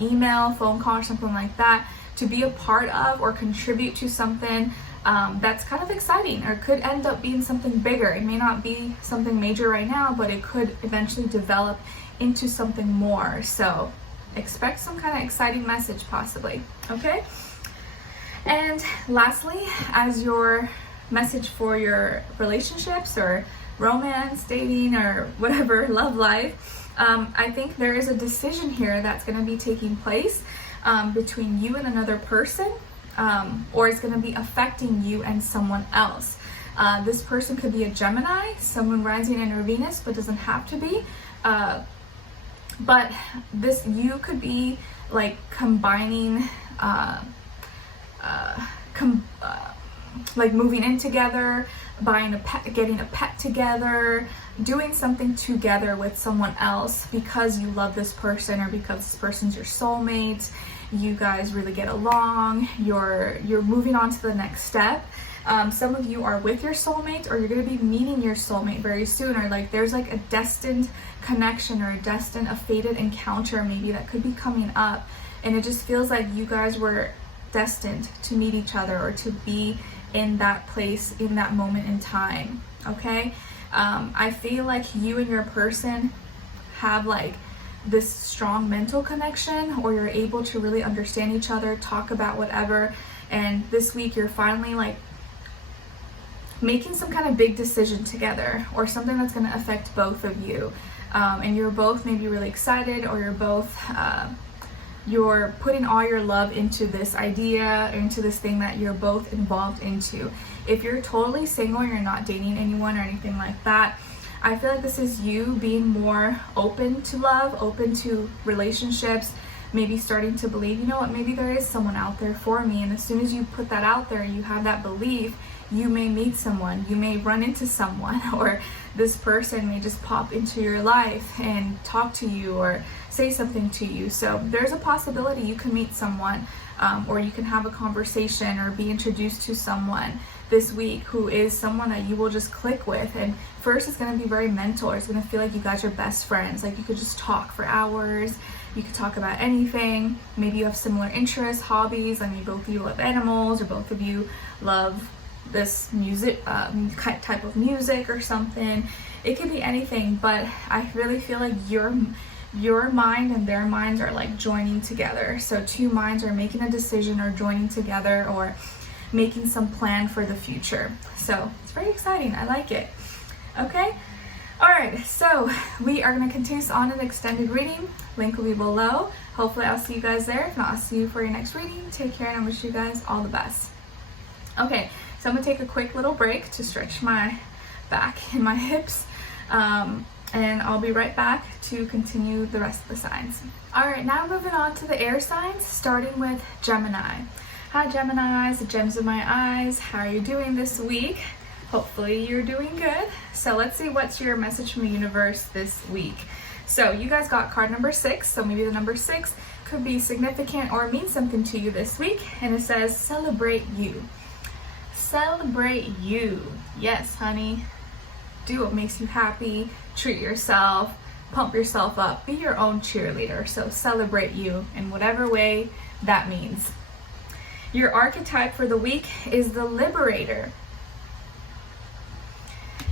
email, phone call, or something like that to be a part of or contribute to something that's kind of exciting, or could end up being something bigger. It may not be something major right now, but it could eventually develop into something more. So expect some kind of exciting message possibly. Okay, and lastly, as your message for your relationships or romance, dating, or whatever, love life, I think there is a decision here that's going to be taking place between you and another person, or it's going to be affecting you and someone else. This person could be a Gemini, someone rising in or Venus, but doesn't have to be. But this, you could be like combining, like moving in together, buying a pet, getting a pet together, doing something together with someone else because you love this person, or because this person's your soulmate. You guys really get along. You're moving on to the next step. Some of you are with your soulmate, or you're going to be meeting your soulmate very soon, or like there's like a destined connection or a fated encounter maybe that could be coming up, and it just feels like you guys were destined to meet each other, or to be in that place in that moment in time. Okay, I feel like you and your person have like this strong mental connection, or you're able to really understand each other, talk about whatever, and this week you're finally like making some kind of big decision together, or something that's going to affect both of you, and you're both maybe really excited, or you're both you're putting all your love into this idea, into this thing that you're both involved into. If you're totally single and you're not dating anyone or anything like that, I feel like this is you being more open to love, open to relationships, maybe starting to believe, you know what, maybe there is someone out there for me. And as soon as you put that out there, you have that belief, you may meet someone, you may run into someone, or this person may just pop into your life and talk to you or say something to you. So there's a possibility you can meet someone, or you can have a conversation or be introduced to someone this week who is someone that you will just click with. And first, it's going to be very mental. It's going to feel like you guys are best friends. Like you could just talk for hours. You could talk about anything. Maybe you have similar interests, hobbies. I mean, both of you love animals, or both of you love this music, type of music or something. It could be anything, but I really feel like your mind and their minds are like joining together. So two minds are making a decision, or joining together, or making some plan for the future. So it's very exciting. I like it. Okay. All right. So we are going to continue on an extended reading. Link will be below. Hopefully I'll see you guys there. If not, I'll see you for your next reading. Take care, and I wish you guys all the best. Okay. So I'm going to take a quick little break to stretch my back and my hips. And I'll be right back to continue the rest of the signs. All right, now moving on to the air signs, starting with Gemini. Hi Geminis, the gems of my eyes. How are you doing this week? Hopefully you're doing good. So let's see what's your message from the universe this week. So you guys got card number 6, so maybe the number 6 could be significant or mean something to you this week. And it says, celebrate you. Celebrate you. Yes, honey. Do what makes you happy. Treat yourself. Pump yourself up. Be your own cheerleader. So celebrate you in whatever way that means. Your archetype for the week is the Liberator.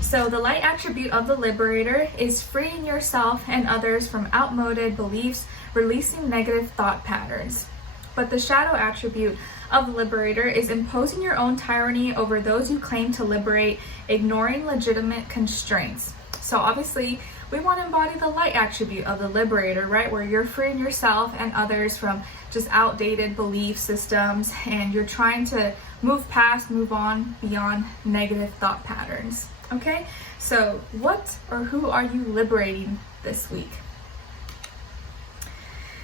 So the light attribute of the Liberator is freeing yourself and others from outmoded beliefs, releasing negative thought patterns. But the shadow attribute of the Liberator is imposing your own tyranny over those you claim to liberate, ignoring legitimate constraints. So obviously we want to embody the light attribute of the liberator, right? Where you're freeing yourself and others from just outdated belief systems, and you're trying to move past, move on beyond negative thought patterns. Okay, so what or who are you liberating this week?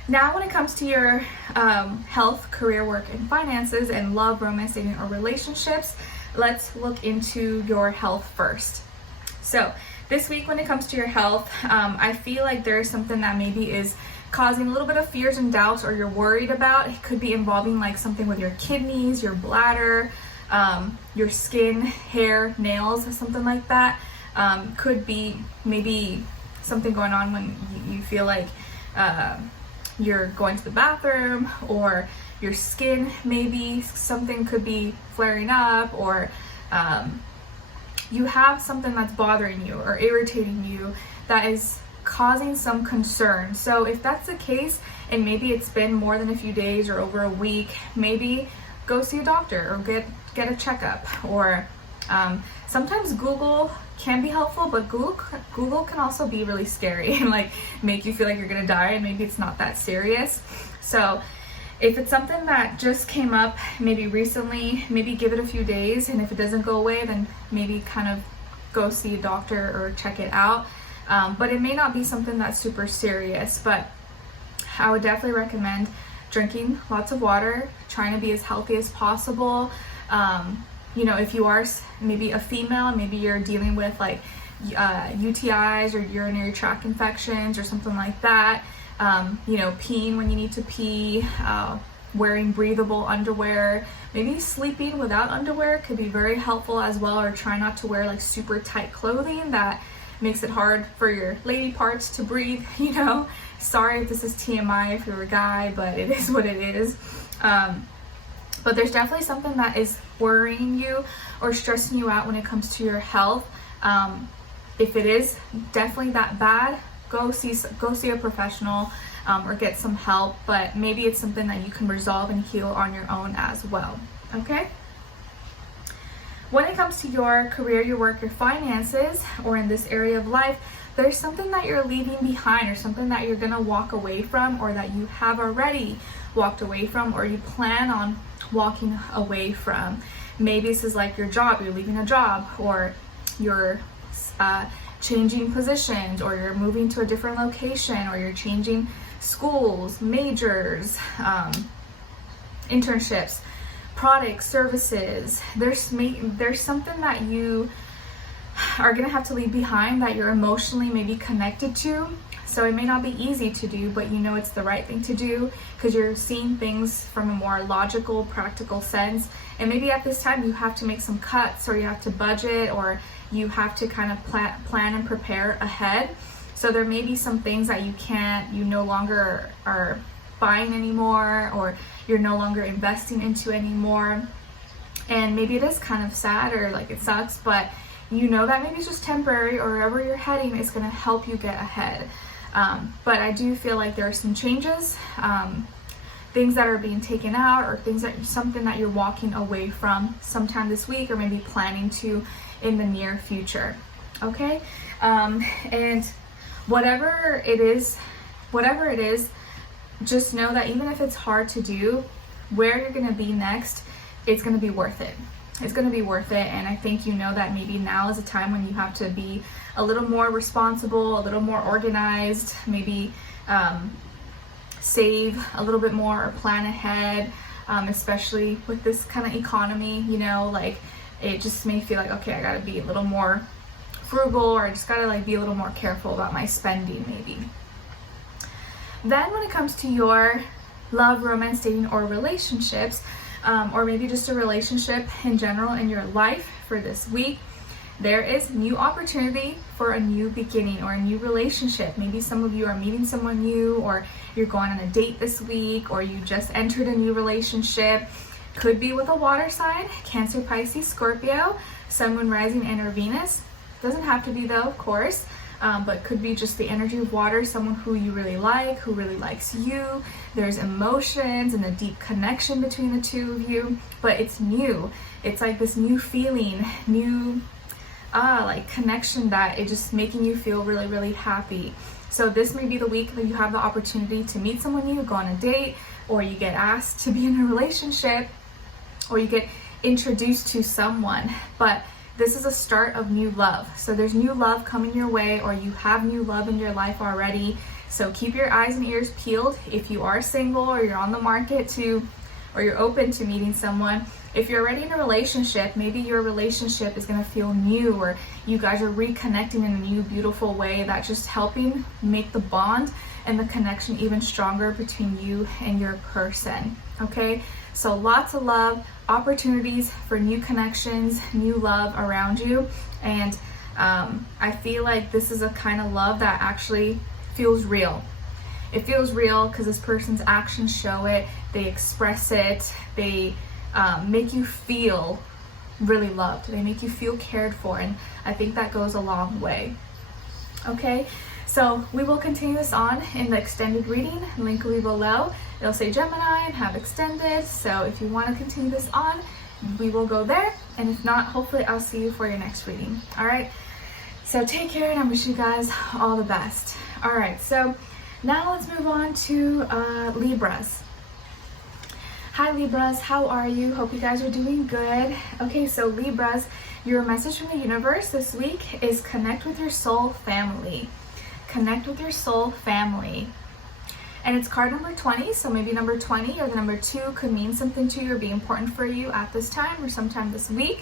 Now, when it comes to your health, career, work, and finances, and love, romance, dating, or relationships, let's look into your health first. So this week, when it comes to your health, I feel like there's something that maybe is causing a little bit of fears and doubts, or you're worried about. It could be involving like something with your kidneys, your bladder, your skin, hair, nails, something like that. Could be maybe something going on when you feel like you're going to the bathroom, or your skin, maybe something could be flaring up, or you have something that's bothering you or irritating you that is causing some concern. So if that's the case, and maybe it's been more than a few days or over a week, maybe go see a doctor or get a checkup. Or sometimes Google can be helpful, but Google can also be really scary and like make you feel like you're gonna die, and maybe it's not that serious. So if it's something that just came up maybe recently, maybe give it a few days, and if it doesn't go away, then maybe kind of go see a doctor or check it out. But it may not be something that's super serious, but I would definitely recommend drinking lots of water, trying to be as healthy as possible. You know, if you are maybe a female, maybe you're dealing with like UTIs or urinary tract infections or something like that, you know, peeing when you need to pee, wearing breathable underwear, maybe sleeping without underwear could be very helpful as well, or try not to wear like super tight clothing that makes it hard for your lady parts to breathe, you know. Sorry if this is TMI if you're a guy, but it is what it is. But there's definitely something that is worrying you or stressing you out when it comes to your health. If it is definitely that bad, go see a professional or get some help. But maybe it's something that you can resolve and heal on your own as well. Okay? When it comes to your career, your work, your finances, or in this area of life, there's something that you're leaving behind, or something that you're gonna walk away from, or that you have already walked away from, or you plan on walking away from. Maybe this is like your job, you're leaving a job, or you're changing positions, or you're moving to a different location, or you're changing schools, majors, internships, products, services. There's something that you are gonna have to leave behind that you're emotionally maybe connected to. So it may not be easy to do, but you know it's the right thing to do because you're seeing things from a more logical, practical sense. And maybe at this time you have to make some cuts, or you have to budget, or you have to kind of plan and prepare ahead. So there may be some things that you no longer are buying anymore, or you're no longer investing into anymore. And maybe it is kind of sad, or like it sucks, but you know that maybe it's just temporary, or wherever you're heading is going to help you get ahead. But I do feel like there are some changes, things that are being taken out, or something that you're walking away from sometime this week, or maybe planning to in the near future. Okay? And whatever it is, just know that even if it's hard to do, where you're going to be next, it's going to be worth it. It's going to be worth it. And I think you know that maybe now is a time when you have to be a little more responsible, a little more organized, maybe save a little bit more or plan ahead, especially with this kind of economy, you know, like it just may feel like, okay, I got to be a little more frugal, or I just got to like be a little more careful about my spending maybe. Then when it comes to your love, romance, dating, or relationships, or maybe just a relationship in general in your life for this week, there is new opportunity for a new beginning or a new relationship. Maybe some of you are meeting someone new, or you're going on a date this week, or you just entered a new relationship. Could be with a water sign, Cancer, Pisces, Scorpio, Sun, Moon, Rising, and or Venus. Doesn't have to be though, of course. But could be just the energy of water, someone who you really like, who really likes you. There's emotions and a deep connection between the two of you, but it's new. It's like this new feeling, new like connection that is just making you feel really, really happy. So this may be the week that you have the opportunity to meet someone new, go on a date, or you get asked to be in a relationship, or you get introduced to someone. But this is a start of new love. So there's new love coming your way, or you have new love in your life already. So keep your eyes and ears peeled if you are single, or you're on the market to, or you're open to meeting someone. If you're already in a relationship, maybe your relationship is going to feel new, or you guys are reconnecting in a new, beautiful way that's just helping make the bond and the connection even stronger between you and your person. Okay, so lots of love, opportunities for new connections, new love around you. And I feel like this is a kind of love that actually feels real. It feels real because this person's actions show it, they express it, they make you feel really loved, they make you feel cared for, and I think that goes a long way. Okay, so we will continue this on in the extended reading. Link will be below. It'll say Gemini and have extended, so if you want to continue this on, we will go there, and if not, hopefully I'll see you for your next reading. All right, so take care, and I wish you guys all the best. All right, so now let's move on to Libras. Hi Libras, how are you? Hope you guys are doing good. Okay, so Libras, your message from the universe this week is connect with your soul family. Connect with your soul family. And it's card number 20, so maybe number 20 or the number 2 could mean something to you or be important for you at this time or sometime this week.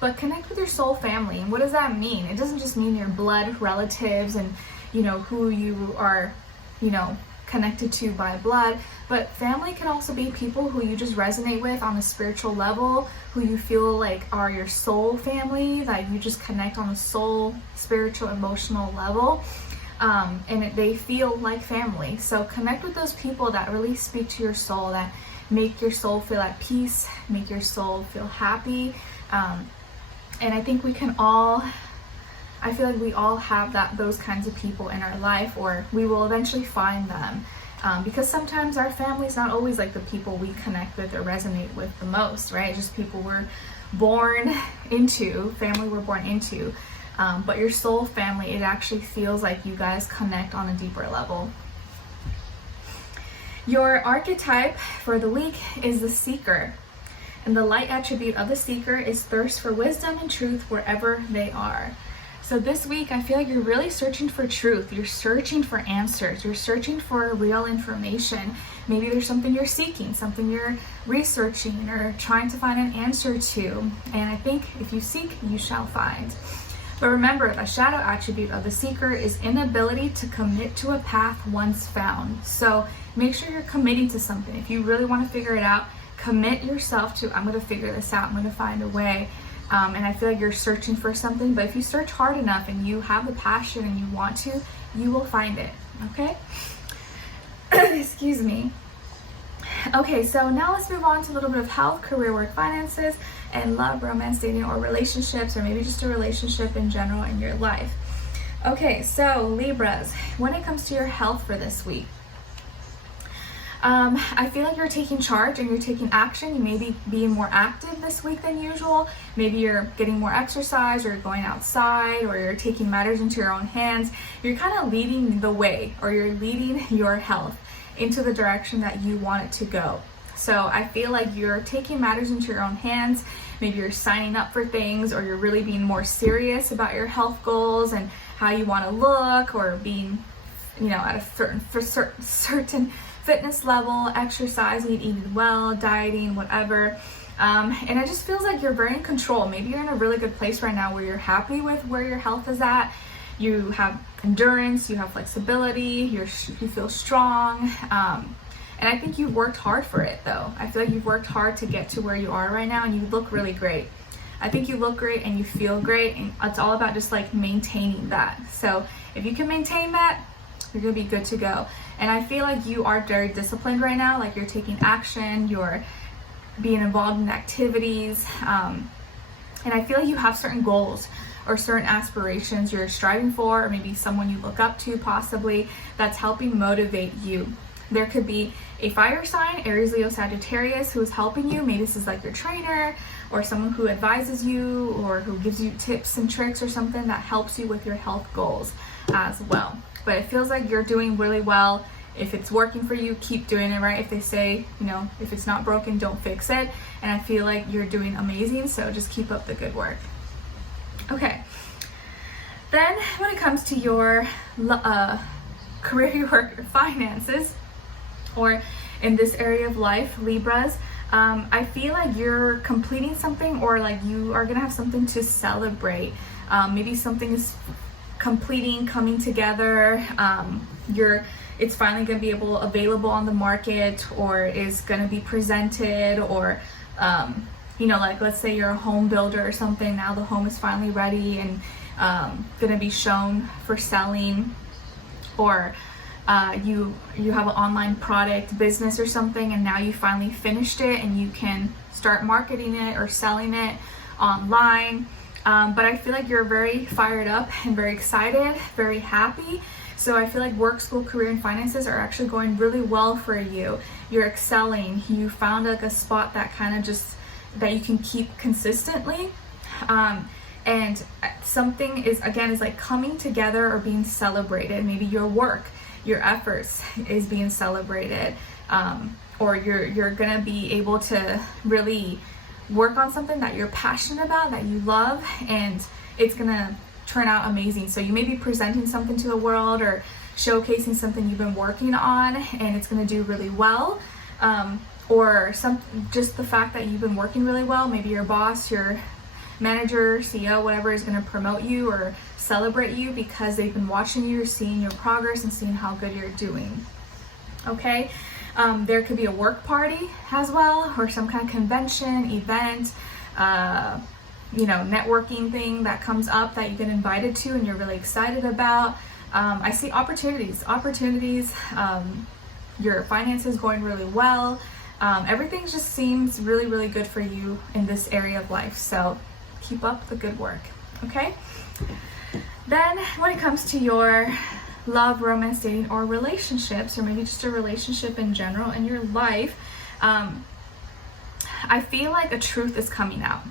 But connect with your soul family. And what does that mean? It doesn't just mean your blood relatives and, you know, who you are, you know, connected to by blood, but family can also be people who you just resonate with on a spiritual level, who you feel like are your soul family, that you just connect on a soul, spiritual, emotional level, and they feel like family. So connect with those people that really speak to your soul, that make your soul feel at peace, make your soul feel happy, and I think we can all, I feel like we all have those kinds of people in our life, or we will eventually find them, because sometimes our family's not always like the people we connect with or resonate with the most, right? Just people we're born into, family we're born into, but your soul family, it actually feels like you guys connect on a deeper level. Your archetype for the week is the Seeker, and the light attribute of the Seeker is thirst for wisdom and truth wherever they are. So this week, I feel like you're really searching for truth. You're searching for answers. You're searching for real information. Maybe there's something you're seeking, something you're researching or trying to find an answer to. And I think if you seek, you shall find. But remember, the shadow attribute of the Seeker is inability to commit to a path once found. So make sure you're committing to something. If you really want to figure it out, commit yourself to, I'm going to figure this out. I'm going to find a way. And I feel like you're searching for something, but if you search hard enough and you have the passion and you want to, you will find it, okay? Excuse me. Okay, so now let's move on to a little bit of health, career, work, finances, and love, romance, dating, or relationships, or maybe just a relationship in general in your life. Okay, so Libras, when it comes to your health for this week, I feel like you're taking charge and you're taking action. You may be being more active this week than usual. Maybe you're getting more exercise, or you're going outside, or you're taking matters into your own hands. You're kind of leading the way, or you're leading your health into the direction that you want it to go. So I feel like you're taking matters into your own hands. Maybe you're signing up for things, or you're really being more serious about your health goals and how you want to look, or being, you know, at a certain fitness level, exercising, eating well, dieting, whatever. And it just feels like you're very in control. Maybe you're in a really good place right now where you're happy with where your health is at. You have endurance, you have flexibility, you feel strong. And I think you've worked hard for it though. I feel like you've worked hard to get to where you are right now, and you look really great. I think you look great and you feel great, and it's all about just like maintaining that. So if you can maintain that, you're gonna be good to go. And I feel like you are very disciplined right now, like you're taking action, you're being involved in activities, and I feel like you have certain goals or certain aspirations you're striving for, or maybe someone you look up to possibly, that's helping motivate you. There could be a fire sign, Aries, Leo, Sagittarius, who is helping you. Maybe this is like your trainer or someone who advises you or who gives you tips and tricks or something that helps you with your health goals as well. But it feels like you're doing really well. If it's working for you, keep doing it, right? If they say, you know, if it's not broken, don't fix it. And I feel like you're doing amazing, so just keep up the good work. Okay. Then when it comes to your career, your work, your finances, or in this area of life, Libras, I feel like you're completing something, or like you are gonna have something to celebrate. Maybe something is completing, coming together. It's finally gonna be available on the market, or is gonna be presented, or you know, like let's say you're a home builder or something. Now the home is finally ready and gonna be shown for selling, or you have an online product business or something, and now you finally finished it and you can start marketing it or selling it online. But I feel like you're very fired up and very excited, very happy. So I feel like work, school, career, and finances are actually going really well for you. You're excelling. You found like a spot that kind of just, that you can keep consistently. And something is like coming together or being celebrated. Maybe your work, your efforts is being celebrated, or you're gonna be able to really work on something that you're passionate about, that you love, and it's gonna turn out amazing. So you may be presenting something to the world or showcasing something you've been working on, and it's gonna do really well. Or just the fact that you've been working really well. Maybe your boss, your manager, CEO, whatever, is going to promote you or celebrate you because they've been watching you, seeing your progress, and seeing how good you're doing. Okay, there could be a work party as well, or some kind of convention, event, you know, networking thing that comes up that you've been invited to and you're really excited about. I see opportunities. Your finances going really well. Everything just seems really, really good for you in this area of life. So keep up the good work, okay? Then when it comes to your love, romance, dating, or relationships, or maybe just a relationship in general in your life, I feel like a truth is coming out.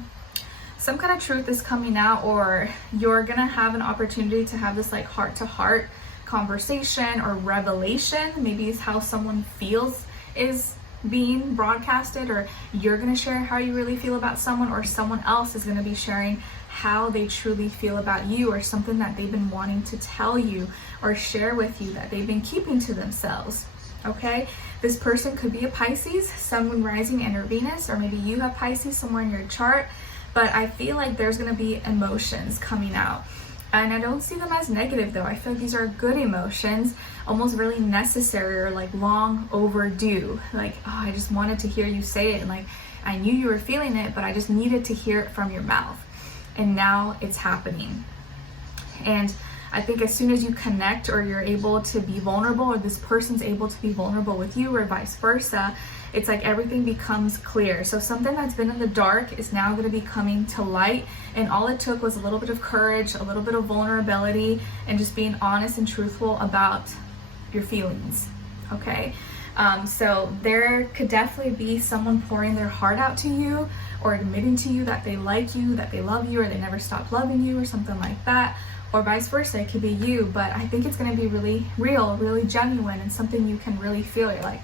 Some kind of truth is coming out, or you're gonna have an opportunity to have this like heart-to-heart conversation or revelation. Maybe it's how someone feels is being broadcasted, or you're going to share how you really feel about someone, or someone else is going to be sharing how they truly feel about you, or something that they've been wanting to tell you or share with you that they've been keeping to themselves. Okay, this person could be a Pisces, Sun, Moon, Rising, and or Venus, or maybe you have Pisces somewhere in your chart. But I feel like there's going to be emotions coming out. And I don't see them as negative though. I feel like these are good emotions, almost really necessary, or like long overdue. Like, oh, I just wanted to hear you say it, and like I knew you were feeling it, but I just needed to hear it from your mouth. And now it's happening. And I think as soon as you connect, or you're able to be vulnerable, or this person's able to be vulnerable with you, or vice versa, it's like everything becomes clear. So something that's been in the dark is now going to be coming to light, and all it took was a little bit of courage, a little bit of vulnerability, and just being honest and truthful about your feelings. Okay, so there could definitely be someone pouring their heart out to you, or admitting to you that they like you, that they love you, or they never stopped loving you, or something like that, or vice versa. It could be you, but I think it's going to be really real, really genuine, and something you can really feel. You're like,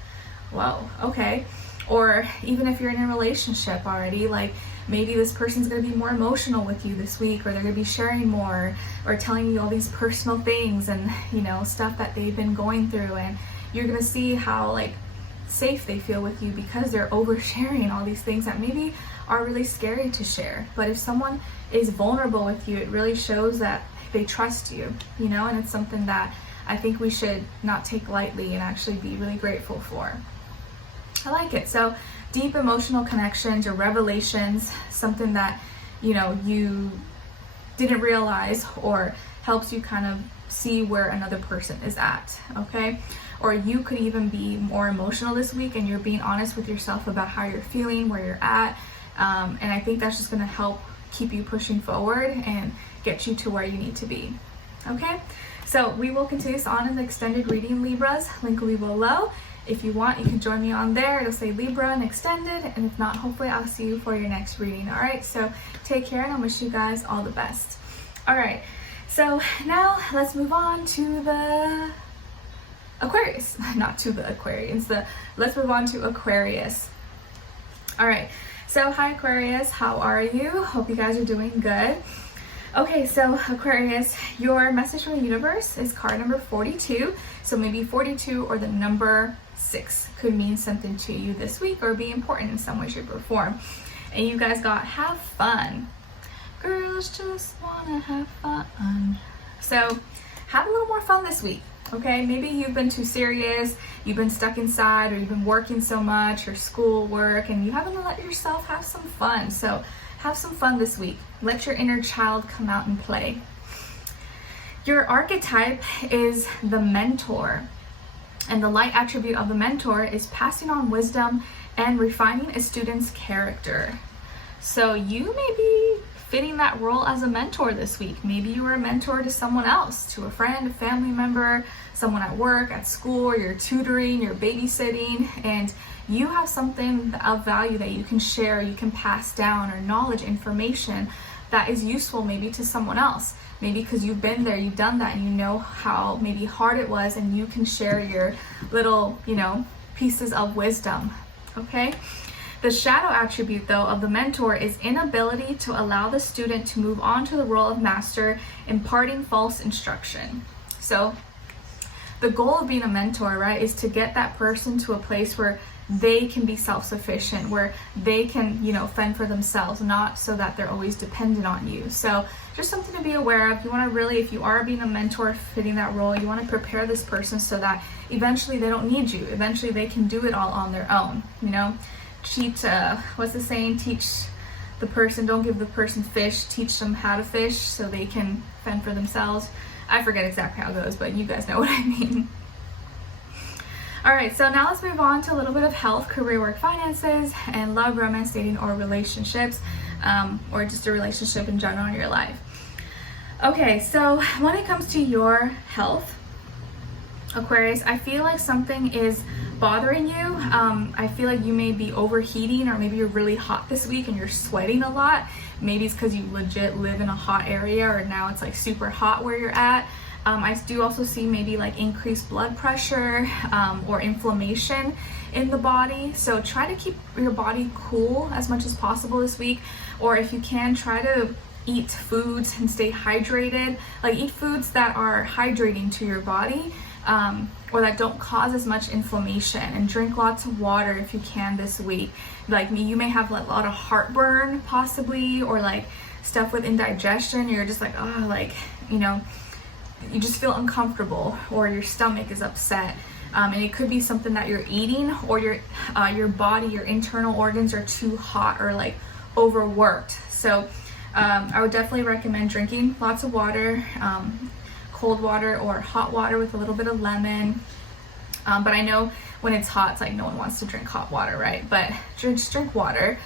whoa, okay. Or even if you're in a relationship already, like maybe this person's going to be more emotional with you this week, or they're going to be sharing more, or telling you all these personal things and, you know, stuff that they've been going through, and you're going to see how like safe they feel with you because they're oversharing all these things that maybe are really scary to share. But if someone is vulnerable with you, it really shows that they trust you, you know, and it's something that I think we should not take lightly and actually be really grateful for. I like it. So deep emotional connections or revelations, something that, you know, you didn't realize, or helps you kind of see where another person is at, okay? Or you could even be more emotional this week, and you're being honest with yourself about how you're feeling, where you're at, and I think that's just going to help keep you pushing forward and get you to where you need to be, okay? So we will continue this on in the extended reading, Libras. Link will be below. If you want, you can join me on there. It'll say Libra.Extended, and if not, hopefully I'll see you for your next reading. All right, so take care, and I wish you guys all the best. All right, so now let's move on to the Aquarius, not to the Aquarians. Let's move on to Aquarius. All right, so hi Aquarius, how are you? Hope you guys are doing good. Okay, so Aquarius, your message from the universe is card number 42. So maybe 42 or the number 6 could mean something to you this week or be important in some way, shape, or form. And you guys got have fun. Girls just wanna have fun. So have a little more fun this week. Okay, maybe you've been too serious, you've been stuck inside, or you've been working so much, or school work, and you haven't let yourself have some fun. So have some fun this week. Let your inner child come out and play. Your archetype is the mentor, and the light attribute of the mentor is passing on wisdom and refining a student's character. So you may be fitting that role as a mentor this week. Maybe you were a mentor to someone else, to a friend, a family member, someone at work, at school, you're tutoring, you're babysitting, and you have something of value that you can share, you can pass down, or knowledge, information that is useful maybe to someone else. Maybe because you've been there, you've done that, and you know how maybe hard it was, and you can share your little, pieces of wisdom, okay? The shadow attribute, though, of the mentor is inability to allow the student to move on to the role of master, imparting false instruction. So the goal of being a mentor, right, is to get that person to a place where they can be self-sufficient, where they can, fend for themselves, not so that they're always dependent on you. So just something to be aware of. You want to really, if you are being a mentor, fitting that role, you want to prepare this person so that eventually they don't need you. Eventually they can do it all on their own, what's the saying? Teach the person, don't give the person fish, teach them how to fish so they can fend for themselves. I forget exactly how it goes, but you guys know what I mean. All right, so now let's move on to a little bit of health, career, work, finances, and love, romance, dating, or relationships, or just a relationship in general in your life. Okay, so when it comes to your health, Aquarius, I feel like something is bothering you. I feel like you may be overheating, or maybe you're really hot this week and you're sweating a lot. Maybe it's because you legit live in a hot area, or now it's like super hot where you're at. I do also see maybe like increased blood pressure or inflammation in the body. So try to keep your body cool as much as possible this week, or if you can, try to eat foods and stay hydrated. Like eat foods that are hydrating to your body, or that don't cause as much inflammation, and drink lots of water if you can this week. Like me, you may have a lot of heartburn possibly, or like stuff with indigestion. You're just like, you just feel uncomfortable, or your stomach is upset. And it could be something that you're eating, or your body, your internal organs are too hot or like overworked. So I would definitely recommend drinking lots of water, cold water or hot water with a little bit of lemon. But I know when it's hot, it's like no one wants to drink hot water, right? But just drink water.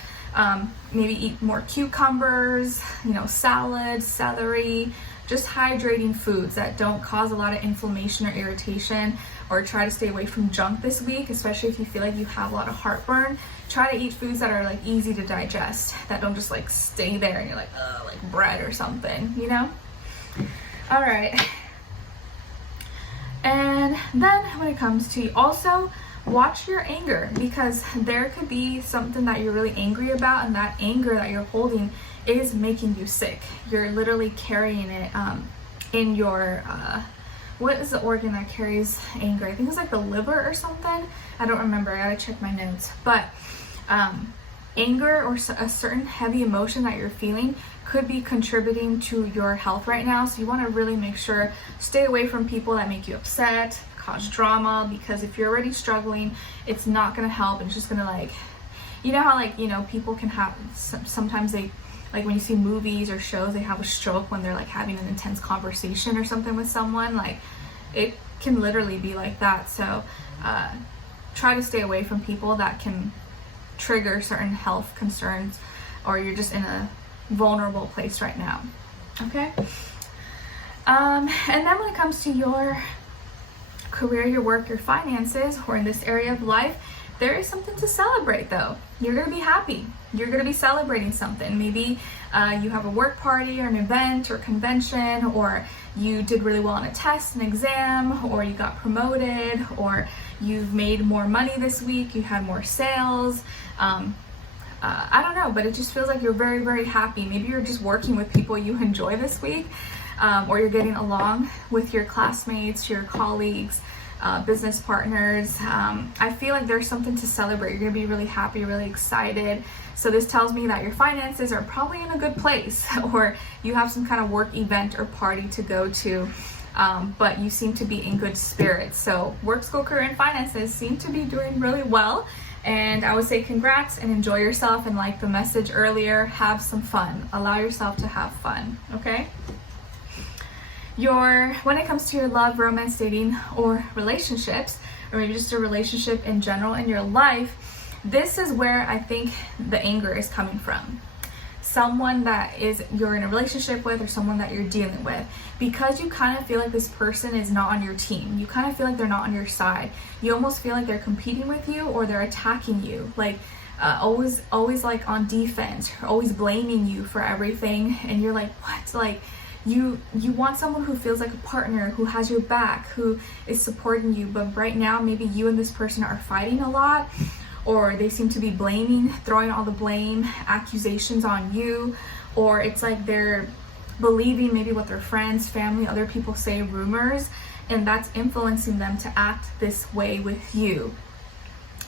Maybe eat more cucumbers, salad, celery, just hydrating foods that don't cause a lot of inflammation or irritation, or try to stay away from junk this week, especially if you feel like you have a lot of heartburn. Try to eat foods that are like easy to digest, that don't just like stay there and you're like, like bread or something, All right. And then when it comes to also watch your anger, because there could be something that you're really angry about, and that anger that you're holding is making you sick. You're literally carrying it in your what is the organ that carries anger? I think it's like the liver or something. I don't remember, I gotta check my notes. But anger or a certain heavy emotion that you're feeling could be contributing to your health right now. So you want to really make sure, stay away from people that make you upset, cause drama, because if you're already struggling, it's not going to help. It's just going to like, how people can have, sometimes they, like when you see movies or shows, they have a stroke when they're like having an intense conversation or something with someone. Like it can literally be like that. So try to stay away from people that can trigger certain health concerns, or you're just in a vulnerable place right now. Okay. And then when it comes to your career, your work, your finances, or in this area of life, there is something to celebrate though. You're gonna be happy. You're gonna be celebrating something. Maybe you have a work party or an event or convention, or you did really well on a test, an exam, or you got promoted, or you've made more money this week, you had more sales. I don't know, but it just feels like you're very, very happy. Maybe you're just working with people you enjoy this week, or you're getting along with your classmates, your colleagues, business partners. I feel like there's something to celebrate. You're gonna be really happy, really excited. So this tells me that your finances are probably in a good place, or you have some kind of work event or party to go to, but you seem to be in good spirits. So work, school, career, and finances seem to be doing really well. And I would say congrats and enjoy yourself. And like the message earlier, have some fun. Allow yourself to have fun, okay? When it comes to your love, romance, dating, or relationships, or maybe just a relationship in general in your life, this is where I think the anger is coming from. Someone that you're in a relationship with, or someone that you're dealing with, because you kind of feel like this person is not on your team. You kind of feel like they're not on your side. You almost feel like they're competing with you, or they're attacking you, like always like on defense, or always blaming you for everything. And you're like, what? Like you want someone who feels like a partner, who has your back, who is supporting you. But right now, maybe you and this person are fighting a lot, or they seem to be throwing all the blame, accusations on you, or it's like they're believing maybe what their friends, family, other people say, rumors, and that's influencing them to act this way with you.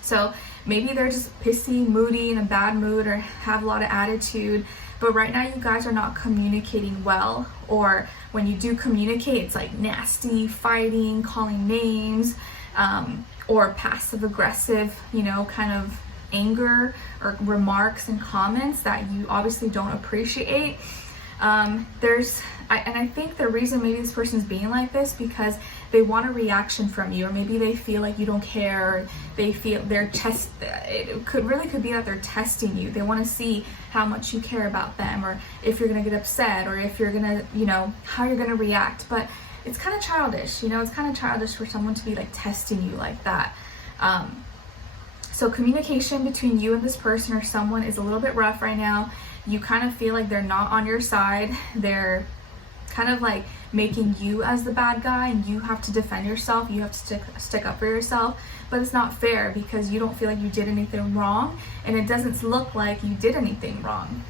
So maybe they're just pissy, moody, in a bad mood, or have a lot of attitude, but right now you guys are not communicating well, or when you do communicate, it's like nasty, fighting, calling names, or passive aggressive, kind of anger or remarks and comments that you obviously don't appreciate. I think the reason maybe this person's being like this because they want a reaction from you, or maybe they feel like you don't care, or they feel it could be that they're testing you. They want to see how much you care about them, or if you're gonna get upset, or if you're gonna, how you're gonna react. But it's kind of childish, it's kind of childish for someone to be like testing you like that. So communication between you and this person or someone is a little bit rough right now. You kind of feel like they're not on your side. They're kind of like making you as the bad guy, and you have to defend yourself. You have to stick up for yourself, but it's not fair because you don't feel like you did anything wrong, and it doesn't look like you did anything wrong,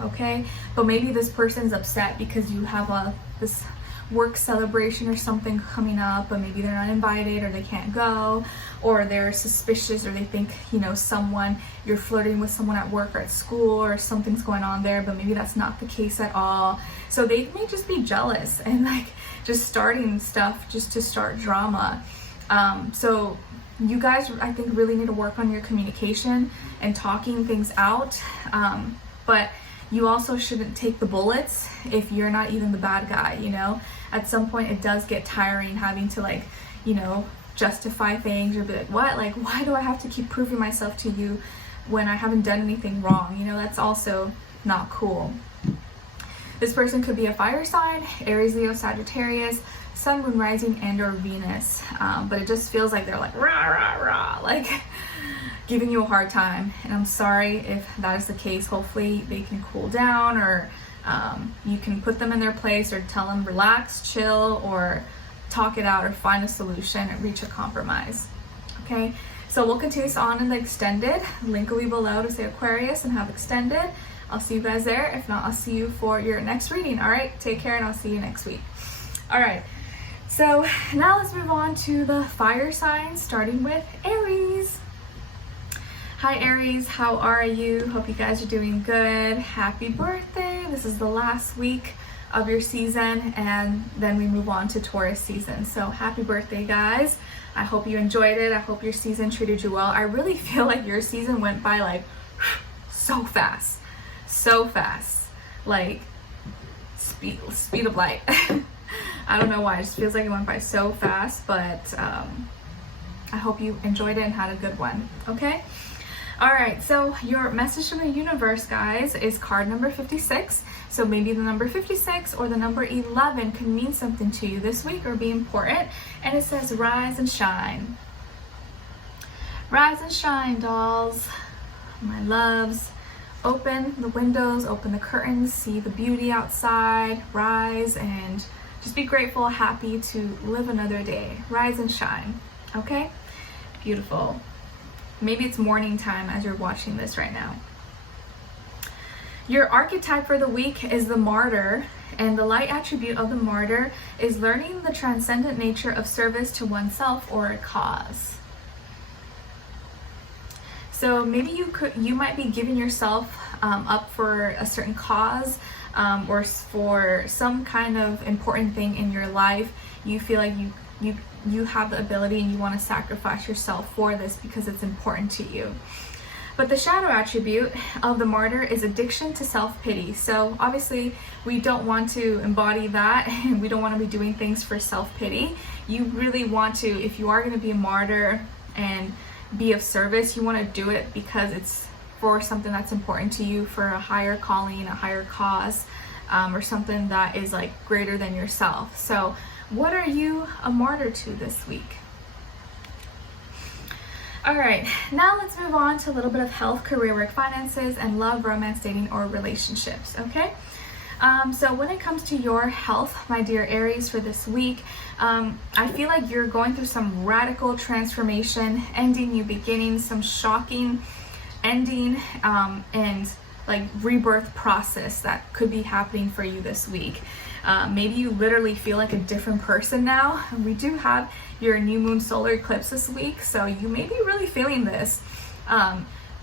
okay? But maybe this person's upset because you have this work celebration or something coming up, but maybe they're not invited, or they can't go, or they're suspicious, or they think you're flirting with someone at work or at school, or something's going on there, but maybe that's not the case at all. So they may just be jealous and like just starting stuff just to start drama. So you guys, I think, really need to work on your communication and talking things out, but you also shouldn't take the bullets if you're not even the bad guy. At some point it does get tiring having to justify things, or be like, what? Like, why do I have to keep proving myself to you when I haven't done anything wrong? That's also not cool. This person could be a fire sign, Aries, Leo, Sagittarius, Sun, Moon, Rising, and or Venus. But it just feels like they're like, rah, rah, rah, like giving you a hard time. And I'm sorry if that is the case. Hopefully they can cool down, or you can put them in their place, or tell them relax, chill, or talk it out, or find a solution and reach a compromise. Okay, so we'll continue this on in the extended. Link will be below to say Aquarius and have extended. I'll see you guys there. If not, I'll see you for your next reading. All right, take care, and I'll see you next week. All right, so now let's move on to the fire signs, starting with Aries. Hi Aries, how are you? Hope you guys are doing good. Happy birthday. This is the last week of your season, and then we move on to Taurus season. So happy birthday, guys. I hope you enjoyed it. I hope your season treated you well. I really feel like your season went by like so fast, like speed of light. I don't know why, it just feels like it went by so fast, but I hope you enjoyed it and had a good one. Okay, All right, so your message from the universe, guys, is card number 56. So maybe the number 56 or the number 11 could mean something to you this week or be important. And it says, rise and shine. Rise and shine, dolls. My loves. Open the windows, open the curtains, see the beauty outside, rise and just be grateful, happy to live another day. Rise and shine, okay? Beautiful. Maybe it's morning time as you're watching this right now. Your archetype for the week is the martyr, and the light attribute of the martyr is learning the transcendent nature of service to oneself or a cause. So maybe you might be giving yourself up for a certain cause or for some kind of important thing in your life. You feel like you have the ability and you want to sacrifice yourself for this because it's important to you. But the shadow attribute of the martyr is addiction to self-pity. So obviously we don't want to embody that, and we don't want to be doing things for self-pity. You really want to, if you are going to be a martyr and be of service, you want to do it because it's for something that's important to you, for a higher calling, a higher cause, or something that is like greater than yourself. So what are you a martyr to this week? All right, now let's move on to a little bit of health, career, work, finances, and love, romance, dating, or relationships, okay? So when it comes to your health, my dear Aries, for this week, I feel like you're going through some radical transformation, ending, new beginnings, some shocking ending, and like rebirth process that could be happening for you this week. Maybe you literally feel like a different person now. We do have your new moon solar eclipse this week, so you may be really feeling this.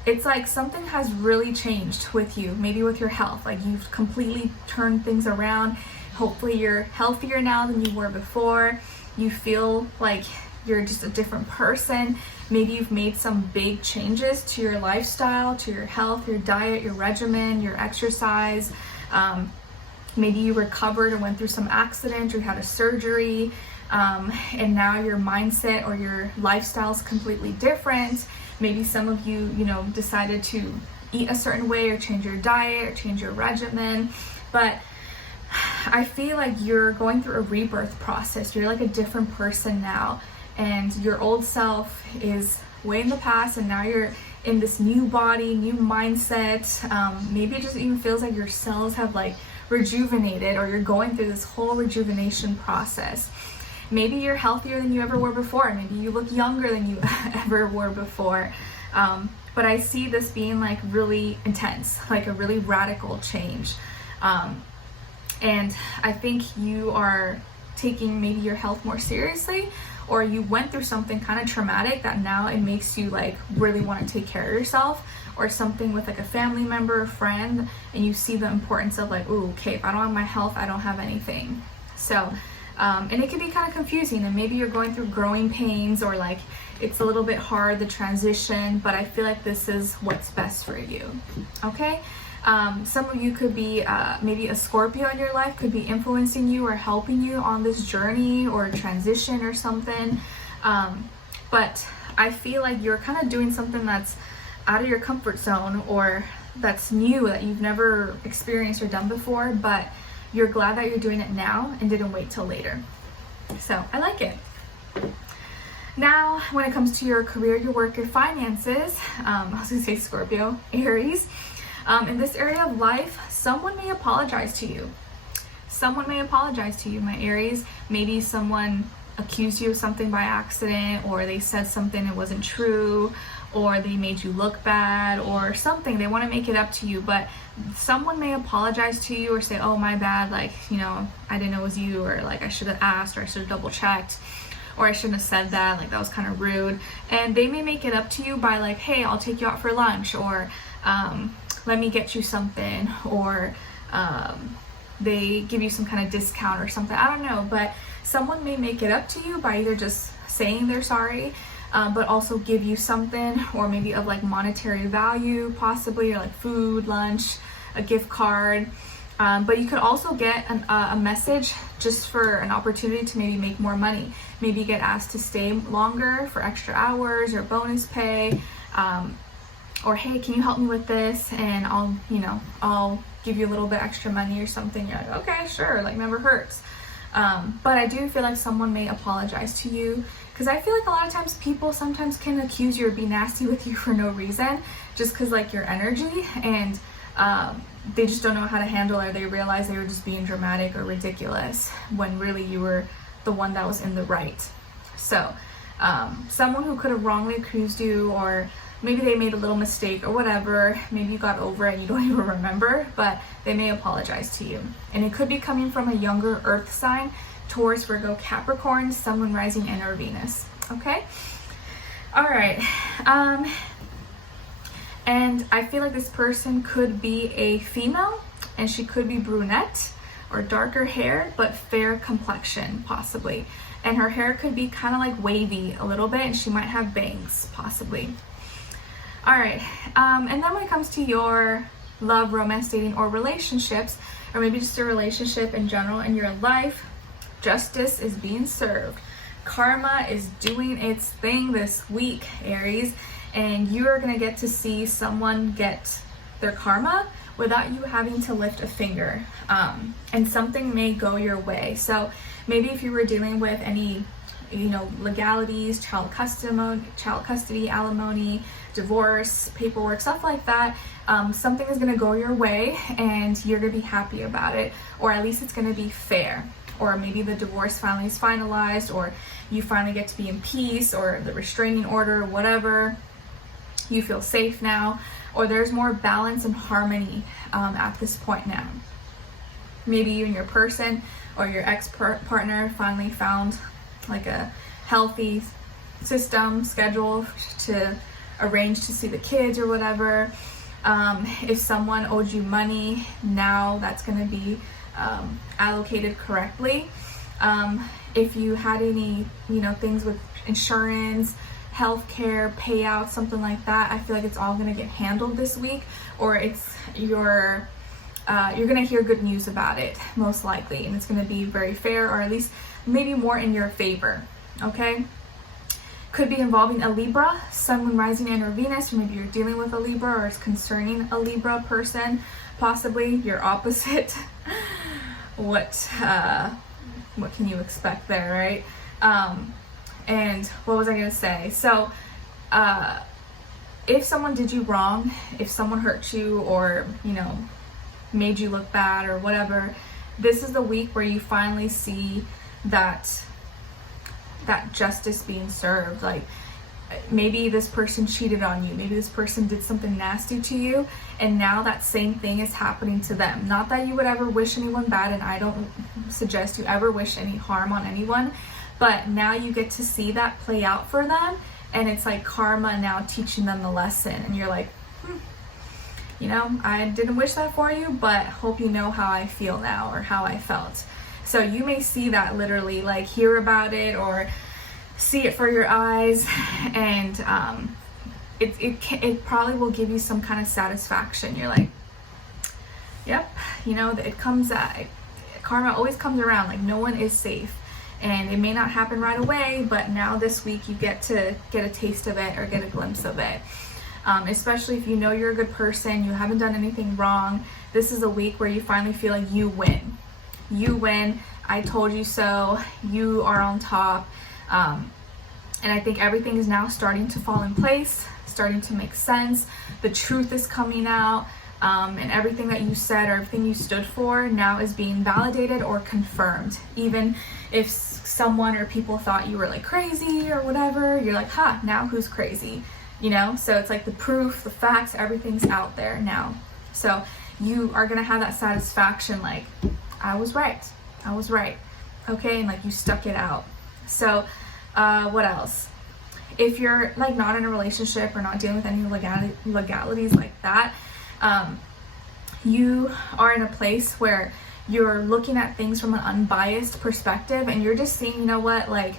It's like something has really changed with you, maybe with your health. Like you've completely turned things around. Hopefully you're healthier now than you were before. You feel like you're just a different person. Maybe you've made some big changes to your lifestyle, to your health, your diet, your regimen, your exercise. Maybe you recovered or went through some accident or had a surgery, and now your mindset or your lifestyle is completely different. Maybe some of you, decided to eat a certain way or change your diet or change your regimen. But I feel like you're going through a rebirth process. You're like a different person now, and your old self is way in the past, and now you're in this new body, new mindset. Maybe it just even feels like your cells have like rejuvenated, or you're going through this whole rejuvenation process. Maybe you're healthier than you ever were before. Maybe you look younger than you ever were before. But I see this being like really intense, like a really radical change. And I think you are taking maybe your health more seriously, or you went through something kind of traumatic that now it makes you like really want to take care of yourself, or something with like a family member, a friend, and you see the importance of like, ooh, okay, if I don't have my health, I don't have anything. So, and it can be kind of confusing, and maybe you're going through growing pains, or like it's a little bit hard, the transition, but I feel like this is what's best for you, okay? Some of you could be, maybe a Scorpio in your life could be influencing you or helping you on this journey or transition or something. But I feel like you're kind of doing something that's out of your comfort zone, or that's new, that you've never experienced or done before, but you're glad that you're doing it now and didn't wait till later. So I like it. Now, when it comes to your career, your work, your finances, I was gonna say Scorpio, Aries, in this area of life, someone may apologize to you. Someone may apologize to you, my Aries. Maybe someone accused you of something by accident, or they said something that wasn't true, or they made you look bad, or something. They want to make it up to you, but someone may apologize to you or say, oh, my bad, like, I didn't know it was you, or like I should have asked, or I should have double checked, or I shouldn't have said that, like that was kind of rude. And they may make it up to you by like, hey, I'll take you out for lunch, or let me get you something, or they give you some kind of discount or something. I don't know, but someone may make it up to you by either just saying they're sorry, but also give you something, or maybe of like monetary value possibly, or like food, lunch, a gift card. But you could also get a message just for an opportunity to maybe make more money. Maybe get asked to stay longer for extra hours or bonus pay. or hey, can you help me with this, and I'll give you a little bit extra money or something. You're like, okay, sure, like never hurts. But I do feel like someone may apologize to you, because I feel like a lot of times people sometimes can accuse you or be nasty with you for no reason, just because like your energy, and they just don't know how to handle it. They realize they were just being dramatic or ridiculous when really you were the one that was in the right. So someone who could have wrongly accused you, or maybe they made a little mistake or whatever, maybe you got over it and you don't even remember, but they may apologize to you. And it could be coming from a younger earth sign, Taurus, Virgo, Capricorn, Sun, Moon, Rising, and or Venus. Okay? All right. And I feel like this person could be a female, and she could be brunette or darker hair, but fair complexion, possibly. And her hair could be kind of like wavy a little bit, and she might have bangs, possibly. All right. And then when it comes to your love, romance, dating, or relationships, or maybe just a relationship in general in your life, justice is being served. Karma is doing its thing this week, Aries, and you're going to get to see someone get their karma without you having to lift a finger. And something may go your way. So maybe if you were dealing with any, legalities, child custody, alimony, divorce, paperwork, stuff like that, something is going to go your way and you're going to be happy about it, or at least it's going to be fair. Or maybe the divorce finally is finalized, or you finally get to be in peace, or the restraining order, whatever. You feel safe now, or there's more balance and harmony at this point now. Maybe you and your person or your ex-partner finally found like a healthy system, schedule to arrange to see the kids or whatever. If someone owed you money, now that's going to be allocated correctly. If you had any, things with insurance, healthcare, payouts, something like that, I feel like it's all going to get handled this week, or you're going to hear good news about it, most likely, and it's going to be very fair, or at least maybe more in your favor. Okay? Could be involving a Libra, Sun, Moon, Rising, and or Venus, or maybe you're dealing with a Libra, or it's concerning a Libra person, possibly your opposite. What can you expect there, right? And what was I going to say? So, if someone did you wrong, if someone hurt you, or, made you look bad or whatever, this is the week where you finally see that justice being served. Like, maybe this person cheated on you, maybe this person did something nasty to you, and now that same thing is happening to them. Not that you would ever wish anyone bad, and I don't suggest you ever wish any harm on anyone, but now you get to see that play out for them, and it's like karma now teaching them the lesson, and you're like, I didn't wish that for you, but hope you know how I feel now, or how I felt. So you may see that literally, like hear about it or see it for your eyes, and it probably will give you some kind of satisfaction. You're like, yep, it comes karma always comes around. Like, no one is safe, and it may not happen right away, but now this week you get to get a taste of it or get a glimpse of it. Especially if you're a good person, you haven't done anything wrong. This is a week where you finally feel like you win. You win. I told you so. You are on top. And I think everything is now starting to fall in place, starting to make sense. The truth is coming out, and everything that you said or everything you stood for now is being validated or confirmed. Even if someone or people thought you were like crazy or whatever, you're like, now who's crazy? So it's like the proof, the facts, everything's out there now. So you are going to have that satisfaction, like, I was right. Okay. And like you stuck it out. So what else? If you're like not in a relationship or not dealing with any legalities like that, you are in a place where you're looking at things from an unbiased perspective, and you're just seeing, like,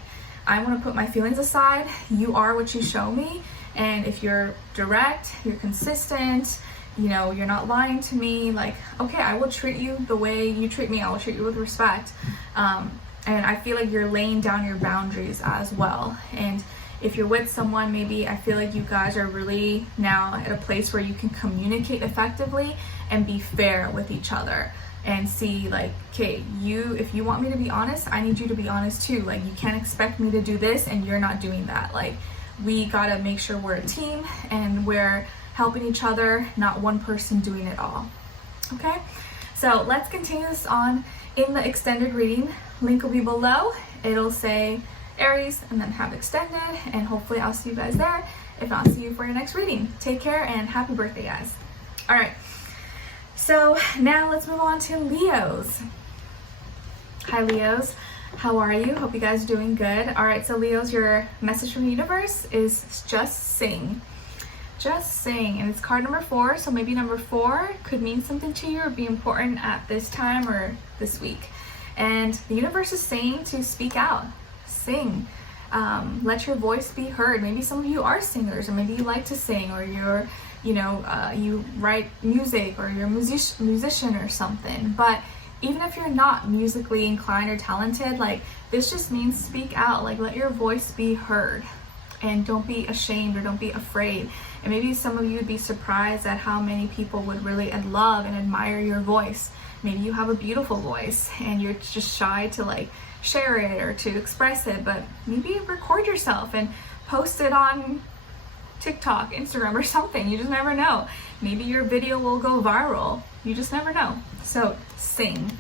I want to put my feelings aside. You are what you show me. And if you're direct, you're consistent, you're not lying to me, like, okay, I will treat you the way you treat me. I will treat you with respect. And I feel like you're laying down your boundaries as well. And if you're with someone, maybe I feel like you guys are really now at a place where you can communicate effectively and be fair with each other and see like, okay, if you want me to be honest, I need you to be honest too. Like, you can't expect me to do this and you're not doing that. Like, we gotta make sure we're a team and we're helping each other, not one person doing it all. Okay, so let's continue this on in the extended reading. Link will be below. It'll say Aries and then have extended, and hopefully I'll see you guys there. If not, see you for your next reading. Take care and happy birthday, guys. All right, so now let's move on to Leos. Hi Leos, how are you? Hope you guys are doing good. All right, so Leos, your message from the universe is just sing. Just sing, and it's card number 4, so maybe number 4 could mean something to you or be important at this time or this week. And the universe is saying to speak out, sing, let your voice be heard. Maybe some of you are singers, or maybe you like to sing, or you're, you write music, or you're a musician or something. But even if you're not musically inclined or talented, like, this just means speak out, like, let your voice be heard. And don't be ashamed or don't be afraid. And maybe some of you would be surprised at how many people would really love and admire your voice. Maybe you have a beautiful voice and you're just shy to like share it or to express it, but maybe record yourself and post it on TikTok, Instagram, or something. You just never know. Maybe your video will go viral. You just never know. So sing.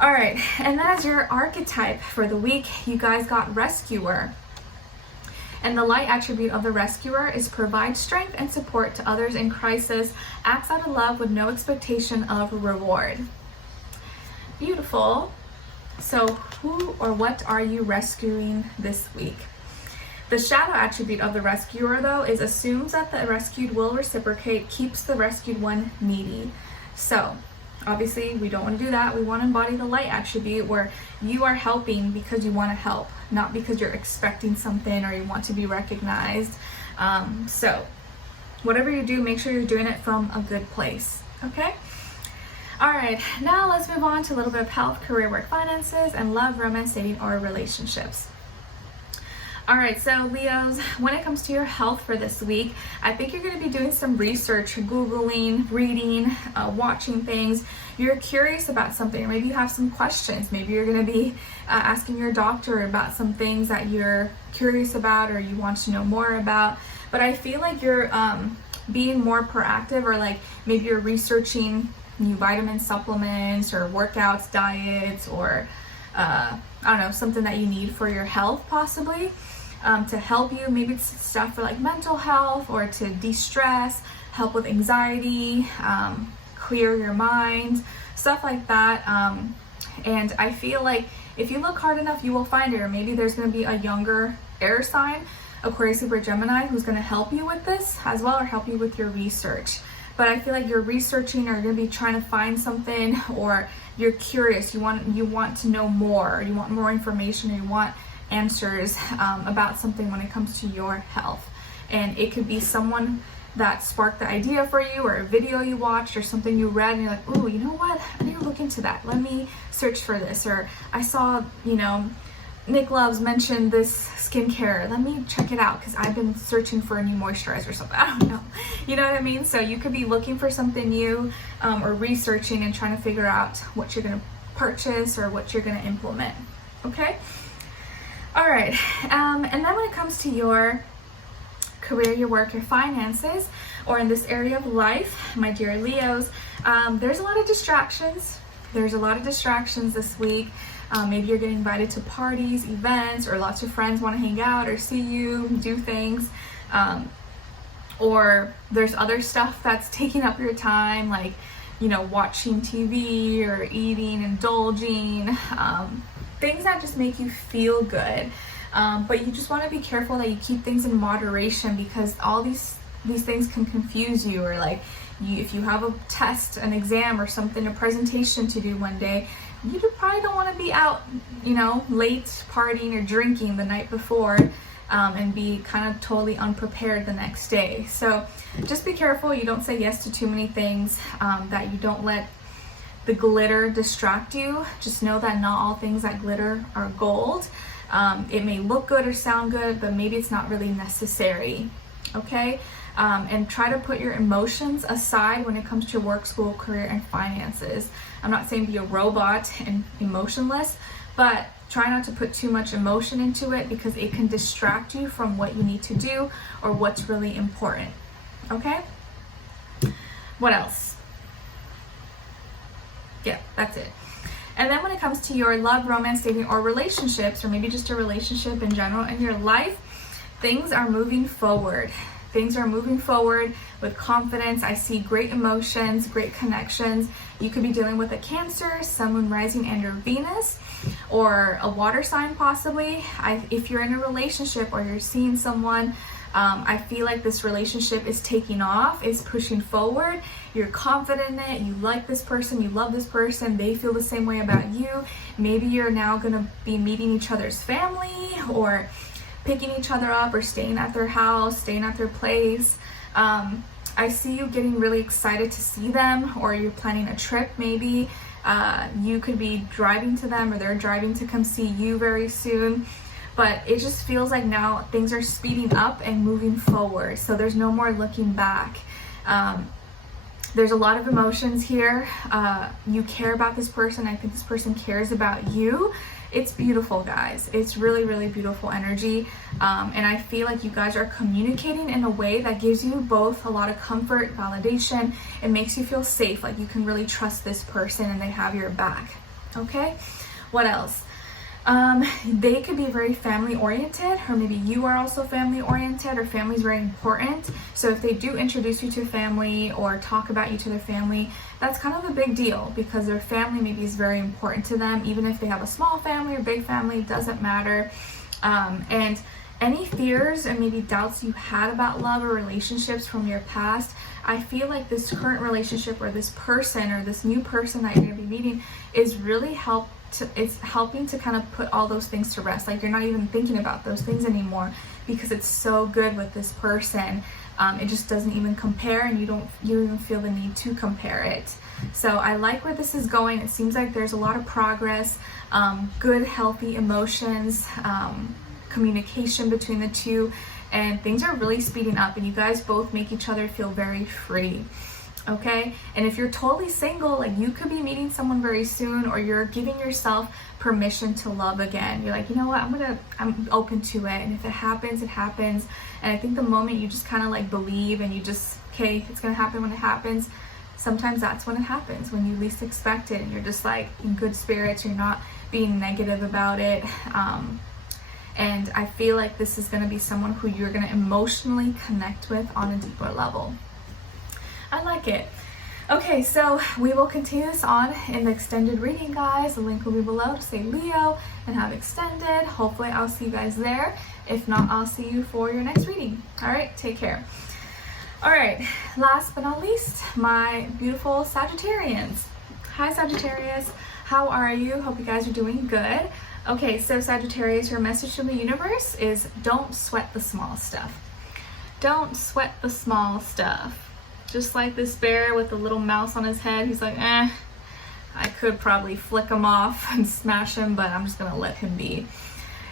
All right, and as your archetype for the week, you guys got Rescuer. And the light attribute of the rescuer is provide strength and support to others in crisis, acts out of love with no expectation of reward. Beautiful. So who or what are you rescuing this week? The shadow attribute of the rescuer, though, is assumes that the rescued will reciprocate, keeps the rescued one needy. So obviously we don't want to do that. We want to embody the light attribute where you are helping because you want to help, not because you're expecting something or you want to be recognized. So whatever you do, make sure you're doing it from a good place. Okay? All right, now let's move on to a little bit of health, career, work, finances, and love, romance, dating, or relationships. All right, so Leos, when it comes to your health for this week, I think you're going to be doing some research, Googling, reading, watching things. You're curious about something, or maybe you have some questions. Maybe you're going to be asking your doctor about some things that you're curious about or you want to know more about. But I feel like you're being more proactive, or like maybe you're researching new vitamin supplements or workouts, diets, or I don't know, something that you need for your health possibly. To help you. Maybe it's stuff for like mental health or to de-stress, help with anxiety, clear your mind, stuff like that. And I feel like if you look hard enough, you will find it. Or maybe there's going to be a younger air sign, Aquarius, Libra, Gemini, who's going to help you with this as well, or help you with your research. But I feel like you're researching, or you're going to be trying to find something, or you're curious, you want to know more, or you want more information, or you want answers about something when it comes to your health. And it could be someone that sparked the idea for you, or a video you watched, or something you read, and you're like, oh, you know what, I need to look into that, let me search for this. Or I saw, Nicloves mentioned this skincare, let me check it out because I've been searching for a new moisturizer or something. I don't know, you know what I mean? So you could be looking for something new, or researching and trying to figure out what you're going to purchase or what you're going to implement. Okay? All right, and then when it comes to your career, your work, your finances, or in this area of life, my dear Leos, there's a lot of distractions. There's a lot of distractions this week. Maybe you're getting invited to parties, events, or lots of friends want to hang out or see you, do things. Or there's other stuff that's taking up your time, like, watching TV or eating, indulging, things that just make you feel good. But you just want to be careful that you keep things in moderation, because all these things can confuse you. Or like, if you have a test, an exam, or something, a presentation to do one day, you probably don't want to be out, late partying or drinking the night before, and be kind of totally unprepared the next day. So just be careful you don't say yes to too many things, that you don't let the glitter distract you. Just know that not all things that glitter are gold. It may look good or sound good, but maybe it's not really necessary, okay? And try to put your emotions aside when it comes to your work, school, career, and finances. I'm not saying be a robot and emotionless, but try not to put too much emotion into it because it can distract you from what you need to do or what's really important, okay? What else? Yeah, that's it. And then when it comes to your love, romance, dating, or relationships, or maybe just a relationship in general in your life, things are moving forward. Things are moving forward with confidence. I see great emotions, great connections. You could be dealing with a Cancer, Sun, Moon, Rising, and your Venus, or a water sign possibly. If you're in a relationship or you're seeing someone, I feel like this relationship is taking off, is pushing forward. You're confident in it, you like this person, you love this person, they feel the same way about you. Maybe you're now gonna be meeting each other's family or picking each other up or staying at their house, staying at their place. I see you getting really excited to see them, or you're planning a trip maybe. You could be driving to them or they're driving to come see you very soon. But it just feels like now things are speeding up and moving forward. So there's no more looking back. There's a lot of emotions here. You care about this person. I think this person cares about you. It's beautiful, guys. It's really, really beautiful energy. And I feel like you guys are communicating in a way that gives you both a lot of comfort, validation. It makes you feel safe, like you can really trust this person and they have your back. Okay? What else? They could be very family oriented, or maybe you are also family oriented, or family is very important. So if they do introduce you to family or talk about you to their family, that's kind of a big deal because their family maybe is very important to them. Even if they have a small family or big family, it doesn't matter. And any fears or maybe doubts you had about love or relationships from your past, I feel like this current relationship or this person or this new person that you're going to be meeting is really it's helping to kind of put all those things to rest. Like you're not even thinking about those things anymore because it's so good with this person. It just doesn't even compare, and you don't even feel the need to compare it. So I like where this is going. It seems like there's a lot of progress, good, healthy emotions, communication between the two, and things are really speeding up, and you guys both make each other feel very free. Okay, and if you're totally single, like you could be meeting someone very soon, or you're giving yourself permission to love again. You're like, you know what, I'm open to it, and if it happens, it happens. And I think the moment you just kind of like believe and you just, okay, it's gonna happen when it happens, sometimes that's when it happens, when you least expect it, and you're just like in good spirits, you're not being negative about it. And I feel like this is gonna be someone who you're gonna emotionally connect with on a deeper level. I like it. Okay, so we will continue this on in the extended reading, guys. The link will be below to say Leo and have extended. Hopefully I'll see you guys there. If not, I'll see you for your next reading. All right, take care. All right, last but not least, my beautiful Sagittarians. Hi, Sagittarius. How are you? Hope you guys are doing good. Okay, so Sagittarius, your message from the universe is don't sweat the small stuff. Don't sweat the small stuff. Just like this bear with the little mouse on his head, he's like, I could probably flick him off and smash him, but I'm just gonna let him be.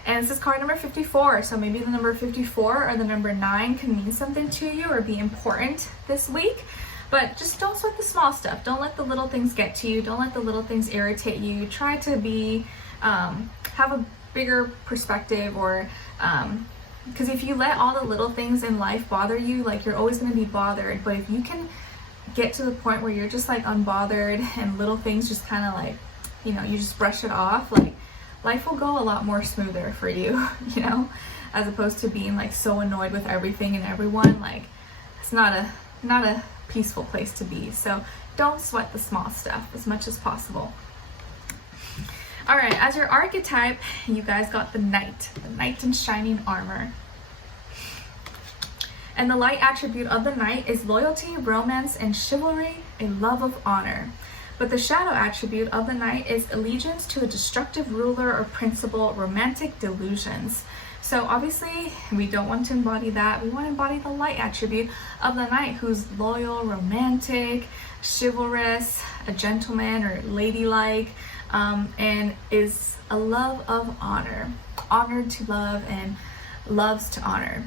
And this is card number 54, so maybe the number 54 or the number 9 can mean something to you or be important this week. But just don't sweat the small stuff. Don't let the little things get to you. Don't let the little things irritate you. Try to be, have a bigger perspective, or because if you let all the little things in life bother you, like you're always going to be bothered. But if you can get to the point where you're just like unbothered and little things just kind of like, you know, you just brush it off, like life will go a lot more smoother for you, you know, as opposed to being like so annoyed with everything and everyone. Like it's not a peaceful place to be. So don't sweat the small stuff as much as possible. All right, as your archetype, you guys got the Knight in shining armor. And the light attribute of the Knight is loyalty, romance, and chivalry, a love of honor. But the shadow attribute of the Knight is allegiance to a destructive ruler or principle, romantic delusions. So obviously, we don't want to embody that. We want to embody the light attribute of the Knight, who's loyal, romantic, chivalrous, a gentleman or ladylike, and is a love of honor. honored to love and loves to honor.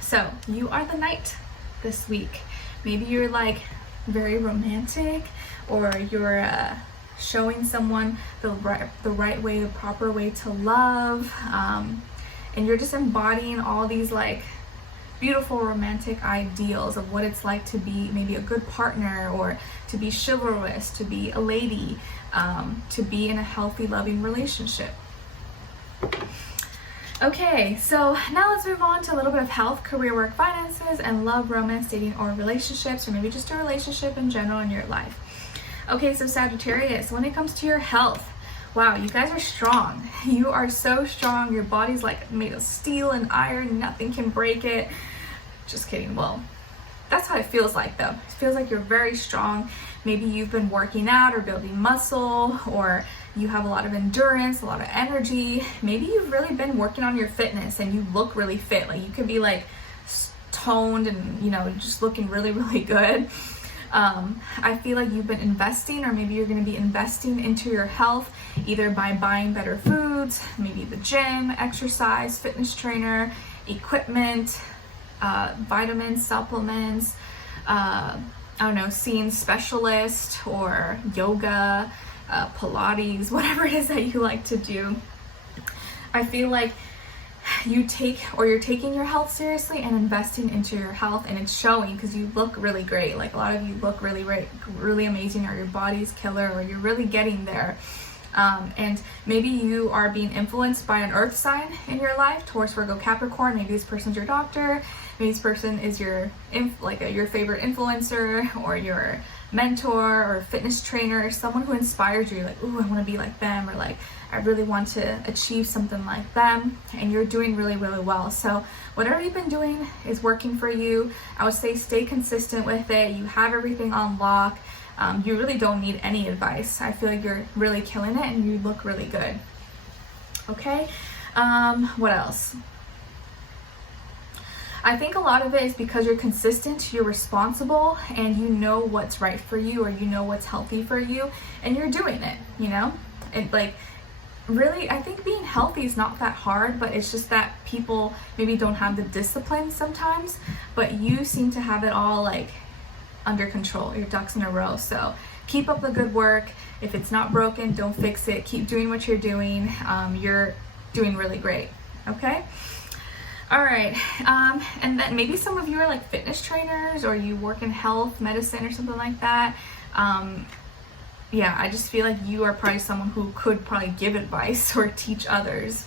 So you are the Knight this week. Maybe you're like very romantic, or you're showing someone the right way, the proper way to love, and you're just embodying all these like beautiful romantic ideals of what it's like to be maybe a good partner, or to be chivalrous, to be a lady, to be in a healthy, loving relationship. Okay, so now let's move on to a little bit of health, career, work, finances, and love, romance, dating, or relationships, or maybe just a relationship in general in your life. Okay, so Sagittarius, when it comes to your health, wow, you guys are strong. You are so strong. Your body's like made of steel and iron. Nothing can break it. Just kidding. Well, that's how it feels like though. It feels like you're very strong. Maybe you've been working out or building muscle, or you have a lot of endurance, a lot of energy. Maybe you've really been working on your fitness and you look really fit. Like you could be like toned and, you know, just looking really, really good. I feel like you've been investing, or maybe you're going to be investing into your health, either by buying better foods, maybe the gym, exercise, fitness trainer, equipment, vitamins, supplements, I don't know, seeing specialist, or yoga, Pilates, whatever it is that you like to do. I feel like you're taking your health seriously and investing into your health, and it's showing because you look really great. Like a lot of you look really amazing, or your body's killer, or you're really getting there. And maybe you are being influenced by an earth sign in your life, Taurus, Virgo, Capricorn. Maybe this person's your doctor. Maybe this person is your favorite influencer, or your mentor, or fitness trainer, someone who inspires you. Like, ooh, I want to be like them, or like, I really want to achieve something like them, and you're doing really, really well. So whatever you've been doing is working for you. I would say stay consistent with it. You have everything on lock. You really don't need any advice. I feel like you're really killing it, and you look really good. Okay, what else? I think a lot of it is because you're consistent, you're responsible, and you know what's right for you, or you know what's healthy for you, and you're doing it, you know? And like, really, I think being healthy is not that hard, but it's just that people maybe don't have the discipline sometimes, but you seem to have it all like under control, your ducks in a row. So keep up the good work. If it's not broken, don't fix it. Keep doing what you're doing. You're doing really great. Okay. All right. And then maybe some of you are like fitness trainers, or you work in health, medicine, or something like that. Yeah, I just feel like you are probably someone who could probably give advice or teach others.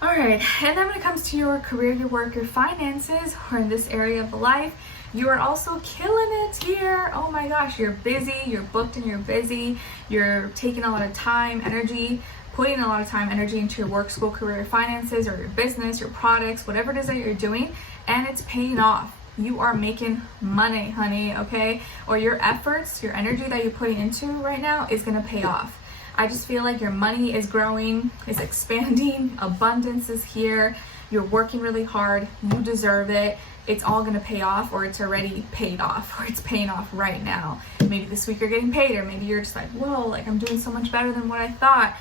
All right, and then when it comes to your career, your work, your finances, or in this area of life, you are also killing it here. Oh my gosh, you're busy, you're booked, and you're busy. You're taking a lot of time, energy, putting a lot of time, energy into your work, school, career, finances, or your business, your products, whatever it is that you're doing, and it's paying off. You are making money, honey, okay? Or your efforts, your energy that you're putting into right now is gonna pay off. I just feel like your money is growing, is expanding, abundance is here, you're working really hard, you deserve it, it's all gonna pay off, or it's already paid off, or it's paying off right now. Maybe this week you're getting paid, or maybe you're just like, whoa, like I'm doing so much better than what I thought.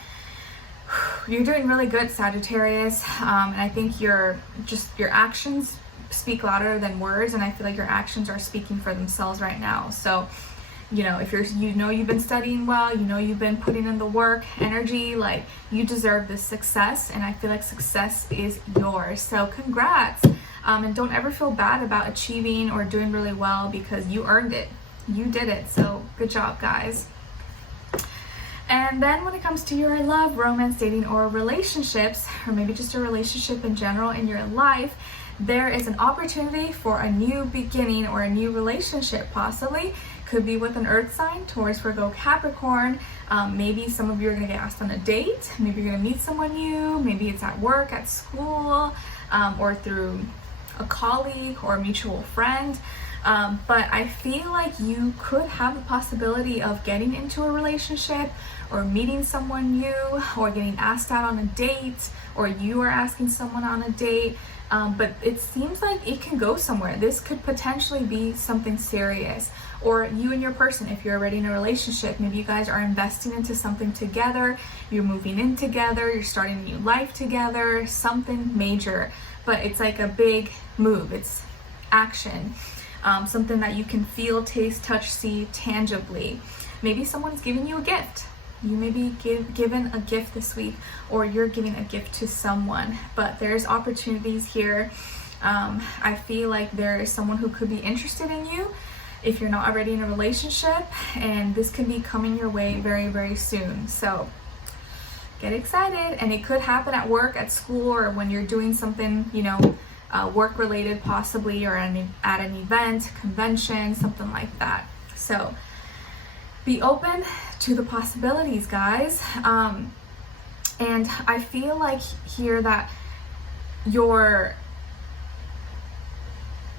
You're doing really good, Sagittarius, and I think your actions speak louder than words, and I feel like your actions are speaking for themselves right now. So, you know, if you've been studying well, you've been putting in the work, energy, like you deserve this success, and I feel like success is yours. So congrats, and don't ever feel bad about achieving or doing really well, because you earned it. You did it. So good job, guys. And then when it comes to your love, romance, dating, or relationships, or maybe just a relationship in general in your life, there is an opportunity for a new beginning or a new relationship, possibly. Could be with an earth sign, Taurus, Virgo, Capricorn. Maybe some of you are going to get asked on a date. Maybe you're going to meet someone new. Maybe it's at work, at school, or through a colleague or a mutual friend. But I feel like you could have the possibility of getting into a relationship, or meeting someone new, or getting asked out on a date, or you are asking someone on a date. but it seems like it can go somewhere. This could potentially be something serious. Or you and your person, if you're already in a relationship, maybe you guys are investing into something together, you're moving in together, you're starting a new life together, something major. But it's like a big move, it's action, something that you can feel, taste, touch, see tangibly. Maybe someone's giving you a gift. You may be given a gift this week, or you're giving a gift to someone, but there's opportunities here. I feel like there is someone who could be interested in you if you're not already in a relationship, and this could be coming your way very, very soon. So get excited, and it could happen at work, at school, or when you're doing something, you know, work related possibly, or at an event, convention, something like that. So be open to the possibilities, guys. And I feel like here that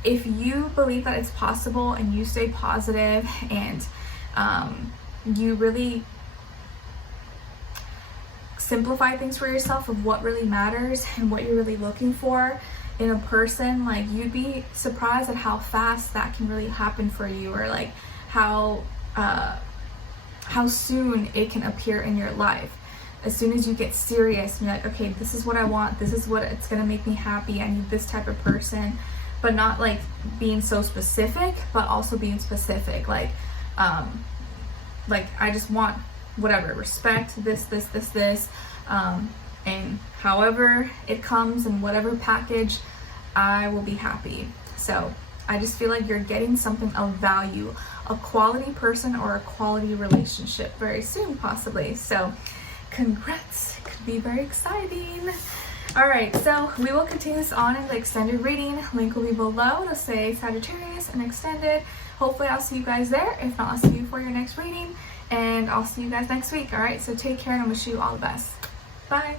if you believe that it's possible and you stay positive and you really simplify things for yourself of what really matters and what you're really looking for in a person, like, you'd be surprised at how fast that can really happen for you, or like how soon it can appear in your life. As soon as you get serious and you're like, okay, this is what I want, this is what it's gonna make me happy, I need this type of person. But not like being so specific, but also being specific, like I just want whatever, respect, this, and however it comes in whatever package, I will be happy. So I just feel like you're getting something of value, a quality person or a quality relationship very soon, possibly. So congrats, it could be very exciting. All right, so we will continue this on in the extended reading. Link will be below to say Sagittarius and Extended. Hopefully I'll see you guys there. If not, I'll see you for your next reading, and I'll see you guys next week. All right, so take care, and I wish you all the best. Bye.